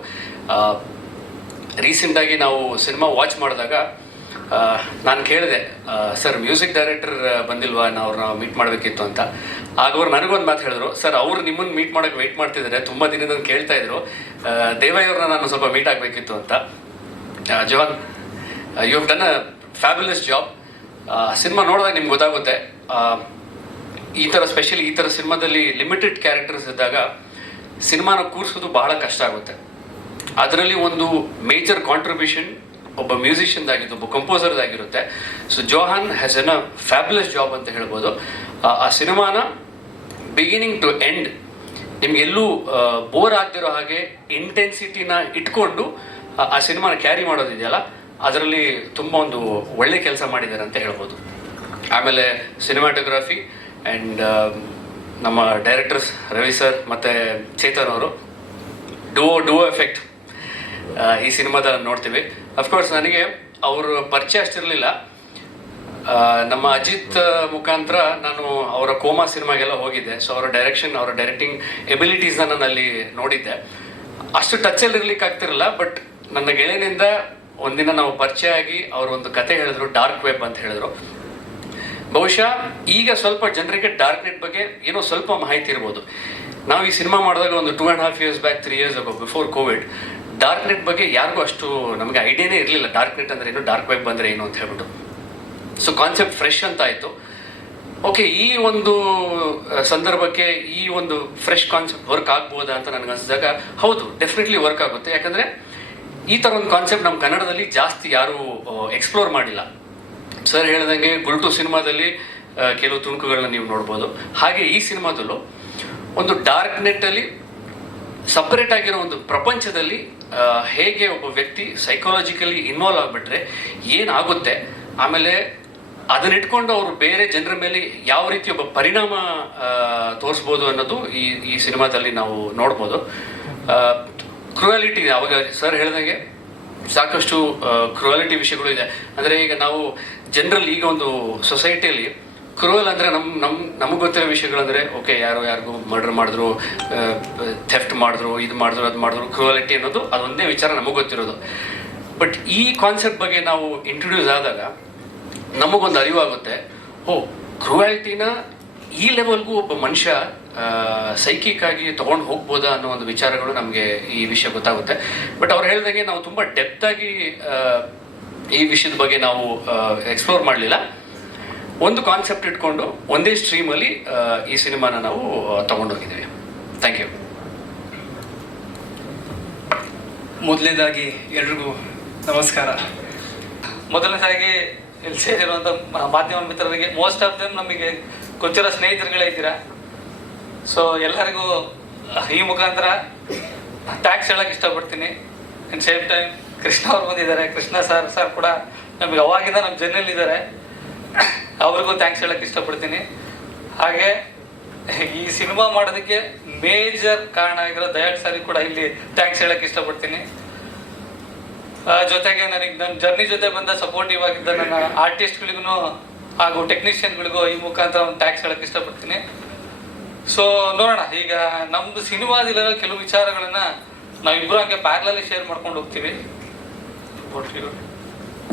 ರೀಸೆಂಟಾಗಿ ನಾವು ಸಿನಿಮಾ ವಾಚ್ ಮಾಡಿದಾಗ ನಾನು ಕೇಳಿದೆ, ಸರ್ ಮ್ಯೂಸಿಕ್ ಡೈರೆಕ್ಟರ್ ಬಂದಿಲ್ವಾ, ಅವ್ರನ್ನ ಮೀಟ್ ಮಾಡಬೇಕಿತ್ತು ಅಂತ. ಆಗ ಅವ್ರು ನನಗೊಂದು ಮಾತು ಹೇಳಿದ್ರು, ಸರ್ ಅವ್ರು ನಿಮ್ಮನ್ನು ಮೀಟ್ ಮಾಡೋಕ್ಕೆ ವೆಯ್ಟ್ ಮಾಡ್ತಿದ್ದಾರೆ, ತುಂಬ ದಿನದಿಂದ ಕೇಳ್ತಾ ಇದ್ರು, ದೇವಯ್ಯವ್ರನ್ನ ನಾನು ಸ್ವಲ್ಪ ಮೀಟ್ ಆಗಬೇಕಿತ್ತು ಅಂತ. ಜವಾನ್, you have done a fabulous job. Cinema ನೋಡಿದಾಗ ನಿಮ್ಗೆ ಗೊತ್ತಾಗುತ್ತೆ, ಈ ಥರ ಸ್ಪೆಷಲಿ ಈ ಥರ ಸಿನಿಮಾದಲ್ಲಿ ಲಿಮಿಟೆಡ್ ಕ್ಯಾರೆಕ್ಟರ್ಸ್ ಇದ್ದಾಗ ಸಿನಿಮಾನ ಕೂರಿಸೋದು ಬಹಳ ಕಷ್ಟ ಆಗುತ್ತೆ. ಅದರಲ್ಲಿ ಒಂದು ಮೇಜರ್ ಕಾಂಟ್ರಿಬ್ಯೂಷನ್ ಒಬ್ಬ ಮ್ಯೂಸಿಷಿಯನ್ದಾಗಿದ್ದು, ಒಬ್ಬ ಕಂಪೋಸರ್ದಾಗಿರುತ್ತೆ. ಸೊ ಜೋಹಾನ್ ಹ್ಯಾಸ್ ಎನ್ ಅ ಫ್ಯಾಬ್ಯುಲಸ್ ಜಾಬ್ ಅಂತ ಹೇಳ್ಬೋದು. ಆ ಸಿನಿಮಾನ ಬಿಗಿನಿಂಗ್ ಟು ಎಂಡ್ ನಿಮ್ಗೆಲ್ಲೂ ಬೋರ್ ಆಗದಿರೋ ಹಾಗೆ ಇಂಟೆನ್ಸಿಟಿನ ಇಟ್ಕೊಂಡು ಆ ಸಿನಿಮಾನ ಕ್ಯಾರಿ ಮಾಡೋದಿದೆಯಲ್ಲ, ಅದರಲ್ಲಿ ತುಂಬ ಒಂದು ಒಳ್ಳೆ ಕೆಲಸ ಮಾಡಿದ್ದಾರೆ ಅಂತ ಹೇಳ್ಬೋದು. ಆಮೇಲೆ ಸಿನಿಮಾಟೋಗ್ರಫಿ ಆ್ಯಂಡ್ ನಮ್ಮ ಡೈರೆಕ್ಟರ್ಸ್ ರವಿ ಸರ್ ಮತ್ತು ಚೇತನ್ ಅವರು ಡುವೋ ಎಫೆಕ್ಟ್ ಈ ಸಿನಿಮಾದಲ್ಲಿ ನೋಡ್ತೀವಿ. ಅಫ್ಕೋರ್ಸ್ ನನಗೆ ಅವರು ಪರಿಚಯ ಅಷ್ಟಿರಲಿಲ್ಲ. ನಮ್ಮ ಅಜಿತ್ ಮುಖಾಂತರ ನಾನು ಅವರ ಕೋಮಾ ಸಿನಿಮಾಗೆಲ್ಲ ಹೋಗಿದ್ದೆ. ಸೊ ಅವರ ಡೈರೆಕ್ಷನ್, ಅವರ ಡೈರೆಕ್ಟಿಂಗ್ ಎಬಿಲಿಟೀಸ್ನ ನಾನು ಅಲ್ಲಿ ನೋಡಿದ್ದೆ. ಅಷ್ಟು ಟಚಲ್ಲಿ ಇರ್ಲಿಕ್ಕೆ ಆಗ್ತಿರಲಿಲ್ಲ. ಬಟ್ ನನ್ನ ಗೆಳೆಯನಿಂದ ಒಂದಿನ ನಾವು ಪರಿಚಯ ಆಗಿ ಅವರು ಒಂದು ಕತೆ ಹೇಳಿದ್ರು, ಡಾರ್ಕ್ ವೆಬ್ ಅಂತ ಹೇಳಿದ್ರು. ಬಹುಶಃ ಈಗ ಸ್ವಲ್ಪ ಜನರಿಗೆ ಡಾರ್ಕ್ ನೆಟ್ ಬಗ್ಗೆ ಏನೋ ಸ್ವಲ್ಪ ಮಾಹಿತಿ ಇರ್ಬೋದು. ನಾವು ಈ ಸಿನಿಮಾ ಮಾಡಿದಾಗ ಒಂದು 2.5 years back, 3 years ago, before Covid, dark net ಬಗ್ಗೆ ಯಾರಿಗೂ ಅಷ್ಟು ನಮಗೆ ಐಡಿಯಾನೇ ಇರಲಿಲ್ಲ. ಡಾರ್ಕ್ ನೆಟ್ ಅಂದರೆ ಏನು, ಡಾರ್ಕ್ ವೆಬ್ ಅಂದರೆ ಏನು ಅಂತ ಹೇಳ್ಬಿಟ್ಟು. ಸೊ ಕಾನ್ಸೆಪ್ಟ್ ಫ್ರೆಶ್ ಅಂತ ಆಯಿತು. ಓಕೆ, ಈ ಒಂದು ಸಂದರ್ಭಕ್ಕೆ ಈ ಒಂದು ಫ್ರೆಶ್ ಕಾನ್ಸೆಪ್ಟ್ ವರ್ಕ್ ಆಗ್ಬೋದಾ ಅಂತ ನನಗೆ ಅನಿಸಿದಾಗ, ಹೌದು, ಡೆಫಿನೆಟ್ಲಿ ವರ್ಕ್ ಆಗುತ್ತೆ. ಯಾಕಂದರೆ ಈ ಥರ ಒಂದು ಕಾನ್ಸೆಪ್ಟ್ ನಮ್ಮ ಕನ್ನಡದಲ್ಲಿ ಜಾಸ್ತಿ ಯಾರೂ ಎಕ್ಸ್ಪ್ಲೋರ್ ಮಾಡಿಲ್ಲ. ಸರ್ ಹೇಳ್ದಂಗೆ ಗುಲ್ಟು ಸಿನಿಮಾದಲ್ಲಿ ಕೆಲವು ತುಣುಕುಗಳನ್ನ ನೀವು ನೋಡ್ಬೋದು. ಹಾಗೆ ಈ ಸಿನಿಮಾದಲ್ಲೂ ಒಂದು ಡಾರ್ಕ್ ನೆಟ್ಟಲ್ಲಿ ಸಪ್ರೇಟ್ ಆಗಿರೋ ಒಂದು ಪ್ರಪಂಚದಲ್ಲಿ ಹೇಗೆ ಒಬ್ಬ ವ್ಯಕ್ತಿ ಸೈಕಾಲಜಿಕಲಿ ಇನ್ವಾಲ್ವ್ ಆಗಿಬಿಟ್ರೆ ಏನಾಗುತ್ತೆ, ಆಮೇಲೆ ಅದನ್ನಿಟ್ಕೊಂಡು ಅವರು ಬೇರೆ ಜನರ ಮೇಲೆ ಯಾವ ರೀತಿ ಒಬ್ಬ ಪರಿಣಾಮ ತೋರಿಸ್ಬೋದು ಅನ್ನೋದು ಈ ಸಿನಿಮಾದಲ್ಲಿ ನಾವು ನೋಡ್ಬೋದು. ಕ್ರುಯಾಲಿಟಿ, ಅವಾಗ ಸರ್ ಹೇಳ್ದಂಗೆ ಸಾಕಷ್ಟು ಕ್ರುಯಾಲಿಟಿ ವಿಷಯಗಳು ಇದೆ. ಅಂದರೆ ಈಗ ನಾವು ಜನರಲ್ ಈಗ ಒಂದು ಸೊಸೈಟಿಯಲ್ಲಿ ಕ್ರೂಯಲ್ ಅಂದರೆ ನಮಗೆ ಗೊತ್ತಿರೋ ವಿಷಯಗಳಂದರೆ, ಓಕೆ, ಯಾರಿಗೂ ಮರ್ಡರ್ ಮಾಡಿದ್ರು, ಥೆಫ್ಟ್ ಮಾಡಿದ್ರು, ಇದು ಮಾಡಿದ್ರು, ಅದು ಮಾಡಿದ್ರು, ಕ್ರೂಯಾಲಿಟಿ ಅನ್ನೋದು ಅದೊಂದೇ ವಿಚಾರ ನಮಗೆ ಗೊತ್ತಿರೋದು. ಬಟ್ ಈ ಕಾನ್ಸೆಪ್ಟ್ ಬಗ್ಗೆ ನಾವು ಇಂಟ್ರೊಡ್ಯೂಸ್ ಆದಾಗ ನಮಗೊಂದು ಅರಿವಾಗುತ್ತೆ, ಕ್ರೂಯಾಲಿಟಿನ ಈ ಲೆವೆಲ್ಗೂ ಒಬ್ಬ ಮನುಷ್ಯ ಸೈಕಿಕ್ ಆಗಿ ತೊಗೊಂಡು ಹೋಗ್ಬೋದಾ ಅನ್ನೋ ಒಂದು ವಿಚಾರಗಳು ನಮಗೆ ಈ ವಿಷಯ ಗೊತ್ತಾಗುತ್ತೆ. ಬಟ್ ಅವ್ರು ಹೇಳ್ದಂಗೆ ನಾವು ತುಂಬ ಡೆಪ್ತ್ ಆಗಿ ಈ ವಿಷಯದ ಬಗ್ಗೆ ನಾವು ಎಕ್ಸ್ಪ್ಲೋರ್ ಮಾಡಲಿಲ್ಲ. ಒಂದು ಕಾನ್ಸೆಪ್ಟ್ ಇಟ್ಕೊಂಡು ಒಂದೇ ಸ್ಟ್ರೀಮಲ್ಲಿ ಈ ಸಿನಿಮಾನ ನಾವು ತಗೊಂಡೋಗಿದ್ದೇವೆ. Thank you. ಮೊದಲನೇದಾಗಿ ಎಲ್ರಿಗೂ ನಮಸ್ಕಾರ. ಮೊದಲನೇದಾಗಿ ಇಲ್ಲಿ ಸೇರಿರುವಂಥ ಮಾಧ್ಯಮ ಮಿತ್ರರಿಗೆ, ಮೋಸ್ಟ್ ಆಫ್ ದೆಮ್ ನಮಗೆ ಗೊತ್ತಿರೋ ಸ್ನೇಹಿತರುಗಳೇ ಇದ್ದೀರಾ. ಸೊ ಎಲ್ಲರಿಗೂ ಈ ಮುಖಾಂತರ ಟ್ಯಾಕ್ಸ್ ಹೇಳೋಕ್ಕೆ ಇಷ್ಟಪಡ್ತೀನಿ. ಆ್ಯಂಡ್ ಸೇಮ್ ಟೈಮ್ ಕೃಷ್ಣ ಅವ್ರು ಬಂದಿದ್ದಾರೆ, ಕೃಷ್ಣ ಸರ್ ಕೂಡ ನಮಗೆ ಅವಾಗಿಂದ ನಮ್ಮ ಜರ್ನಲ್ಲಿದ್ದಾರೆ, ಅವ್ರಿಗೂ ಥ್ಯಾಂಕ್ಸ್ ಹೇಳೋಕ್ಕೆ ಇಷ್ಟಪಡ್ತೀನಿ. ಹಾಗೆ ಈ ಸಿನಿಮಾ ಮಾಡೋದಕ್ಕೆ ಮೇಜರ್ ಕಾರಣ ಆಗಿರೋ ದಯಾಳ್ ಸರಿಗೆ ಕೂಡ ಇಲ್ಲಿ ಥ್ಯಾಂಕ್ಸ್ ಹೇಳೋಕ್ಕೆ ಇಷ್ಟಪಡ್ತೀನಿ. ಜೊತೆಗೆ ನನಗೆ ನನ್ನ ಜರ್ನಿ ಜೊತೆ ಬಂದ ಸಪೋರ್ಟಿವ್ ಆಗಿದ್ದ ನನ್ನ ಆರ್ಟಿಸ್ಟ್ಗಳಿಗೂ ಹಾಗೂ ಟೆಕ್ನಿಷಿಯನ್ಗಳಿಗೂ ಈ ಮುಖಾಂತರ ಒಂದು ಟ್ಯಾಕ್ಸ್ ಹೇಳಕ್ಕೆ ಇಷ್ಟಪಡ್ತೀನಿ. ಸೊ ನೋಡೋಣ, ಈಗ ನಮ್ಮದು ಸಿನಿಮಾದಿರೋ ಕೆಲವು ವಿಚಾರಗಳನ್ನು ನಾವಿಬ್ಬರು ಹಂಗೆ ಪ್ಯಾರ್ಲಲ್ಲಿ ಶೇರ್ ಮಾಡ್ಕೊಂಡು ಹೋಗ್ತೀವಿ.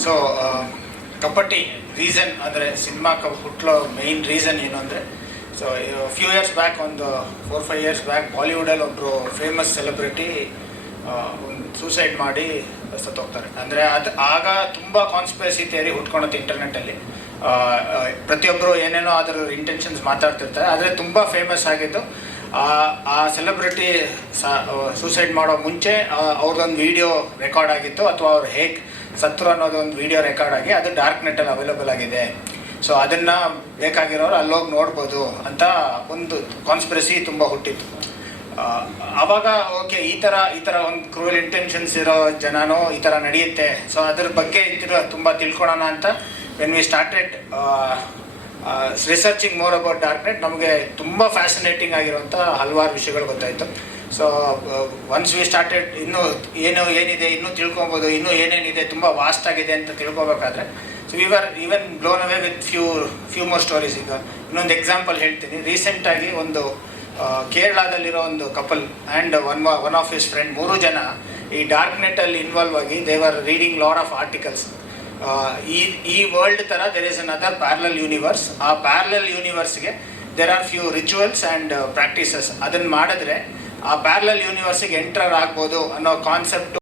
ಸೊ ಕಬಡ್ಡಿ ರೀಸನ್ ಅಂದರೆ ಸಿನಿಮಾ ಹುಟ್ಟಲೋ ಮೇಯ್ನ್ ರೀಸನ್ ಏನು ಅಂದರೆ, ಸೊ ಫ್ಯೂ ಇಯರ್ಸ್ ಬ್ಯಾಕ್, ಒಂದು 4-5 ಇಯರ್ಸ್ ಬ್ಯಾಕ್ ಬಾಲಿವುಡಲ್ಲಿ ಒಬ್ಬರು ಫೇಮಸ್ ಸೆಲೆಬ್ರಿಟಿ ಸೂಸೈಡ್ ಮಾಡಿ ಸತ್ತೋಗ್ತಾರೆ. ಅಂದರೆ ಆಗ ತುಂಬ ಕಾನ್ಸ್ಪಿರಸಿ ಥಿಯರಿ ಹುಟ್ಕೊಳುತ್ತೆ ಇಂಟರ್ನೆಟ್ಟಲ್ಲಿ. ಪ್ರತಿಯೊಬ್ಬರು ಏನೇನೋ ಅದರ ಇಂಟೆನ್ಷನ್ಸ್ ಮಾತಾಡ್ತಿರ್ತಾರೆ. ಆದರೆ ತುಂಬ ಫೇಮಸ್ ಆಗಿದ್ದು ಆ ಸೆಲೆಬ್ರಿಟಿ ಸೂಸೈಡ್ ಮಾಡೋ ಮುಂಚೆ ಅವ್ರದ್ದೊಂದು ವಿಡಿಯೋ ರೆಕಾರ್ಡ್ ಆಗಿತ್ತು, ಅಥವಾ ಅವ್ರು ಹೇಗೆ ಸತ್ರು ಅನ್ನೋದೊಂದು ವಿಡಿಯೋ ರೆಕಾರ್ಡ್ ಆಗಿ ಅದು ಡಾರ್ಕ್ ನೆಟ್ಟಲ್ಲಿ ಅವೈಲೇಬಲ್ ಆಗಿದೆ. ಸೊ ಅದನ್ನು ಬೇಕಾಗಿರೋರು ಅಲ್ಲೋಗಿ ನೋಡ್ಬೋದು ಅಂತ ಒಂದು ಕಾನ್ಸ್ಪಿರಸಿ ತುಂಬ ಹುಟ್ಟಿತ್ತು. ಆವಾಗ ಓಕೆ, ಈ ಥರ ಒಂದು ಕ್ರೂಯಲ್ ಇಂಟೆನ್ಷನ್ಸ್ ಇರೋ ಜನನೂ ಈ ಥರ ನಡೆಯುತ್ತೆ. ಸೊ ಅದ್ರ ಬಗ್ಗೆ ತುಂಬ ತಿಳ್ಕೊಳೋಣ ಅಂತ when we started researching more about dark net, ನಮಗೆ ತುಂಬ ಫ್ಯಾಸಿನೇಟಿಂಗ್ ಆಗಿರುವಂಥ ಹಲವಾರು ವಿಷಯಗಳು ಗೊತ್ತಾಯಿತು. ಸೊ ಒನ್ಸ್ ವಿ ಸ್ಟಾರ್ಟೆಡ್ ಇನ್ನೂ ಏನಿದೆ ಇನ್ನೂ ತಿಳ್ಕೊಬೋದು, ಇನ್ನೂ ಏನೇನಿದೆ ತುಂಬ ವಾಸ್ಟ್ ಆಗಿದೆ ಅಂತ ತಿಳ್ಕೊಬೇಕಾದ್ರೆ, so we are even blown away with few more stories. ಈಗ ಇನ್ನೊಂದು ಎಕ್ಸಾಂಪಲ್ ಹೇಳ್ತೀನಿ. ರೀಸೆಂಟಾಗಿ ಒಂದು ಕೇರಳದಲ್ಲಿರೋ ಒಂದು couple and one of his friend, 3 ಜನ ಈ ಡಾರ್ಕ್ ನೆಟ್ಟಲ್ಲಿ ಇನ್ವಾಲ್ವ್ ಆಗಿ they are reading lot of articles. ಈ ವರ್ಲ್ಡ್ ಥರ there is another parallel universe. ಆ ಪ್ಯಾರಲಲ್ ಯೂನಿವರ್ಸ್ಗೆ there are few rituals and practices. ಅದನ್ನು ಮಾಡಿದ್ರೆ ಆ ಪ್ಯಾರಲಲ್ ಯೂನಿವರ್ಸಿಗೆ ಎಂಟರ್ ಆಗ್ಬೋದು ಅನ್ನೋ ಕಾನ್ಸೆಪ್ಟು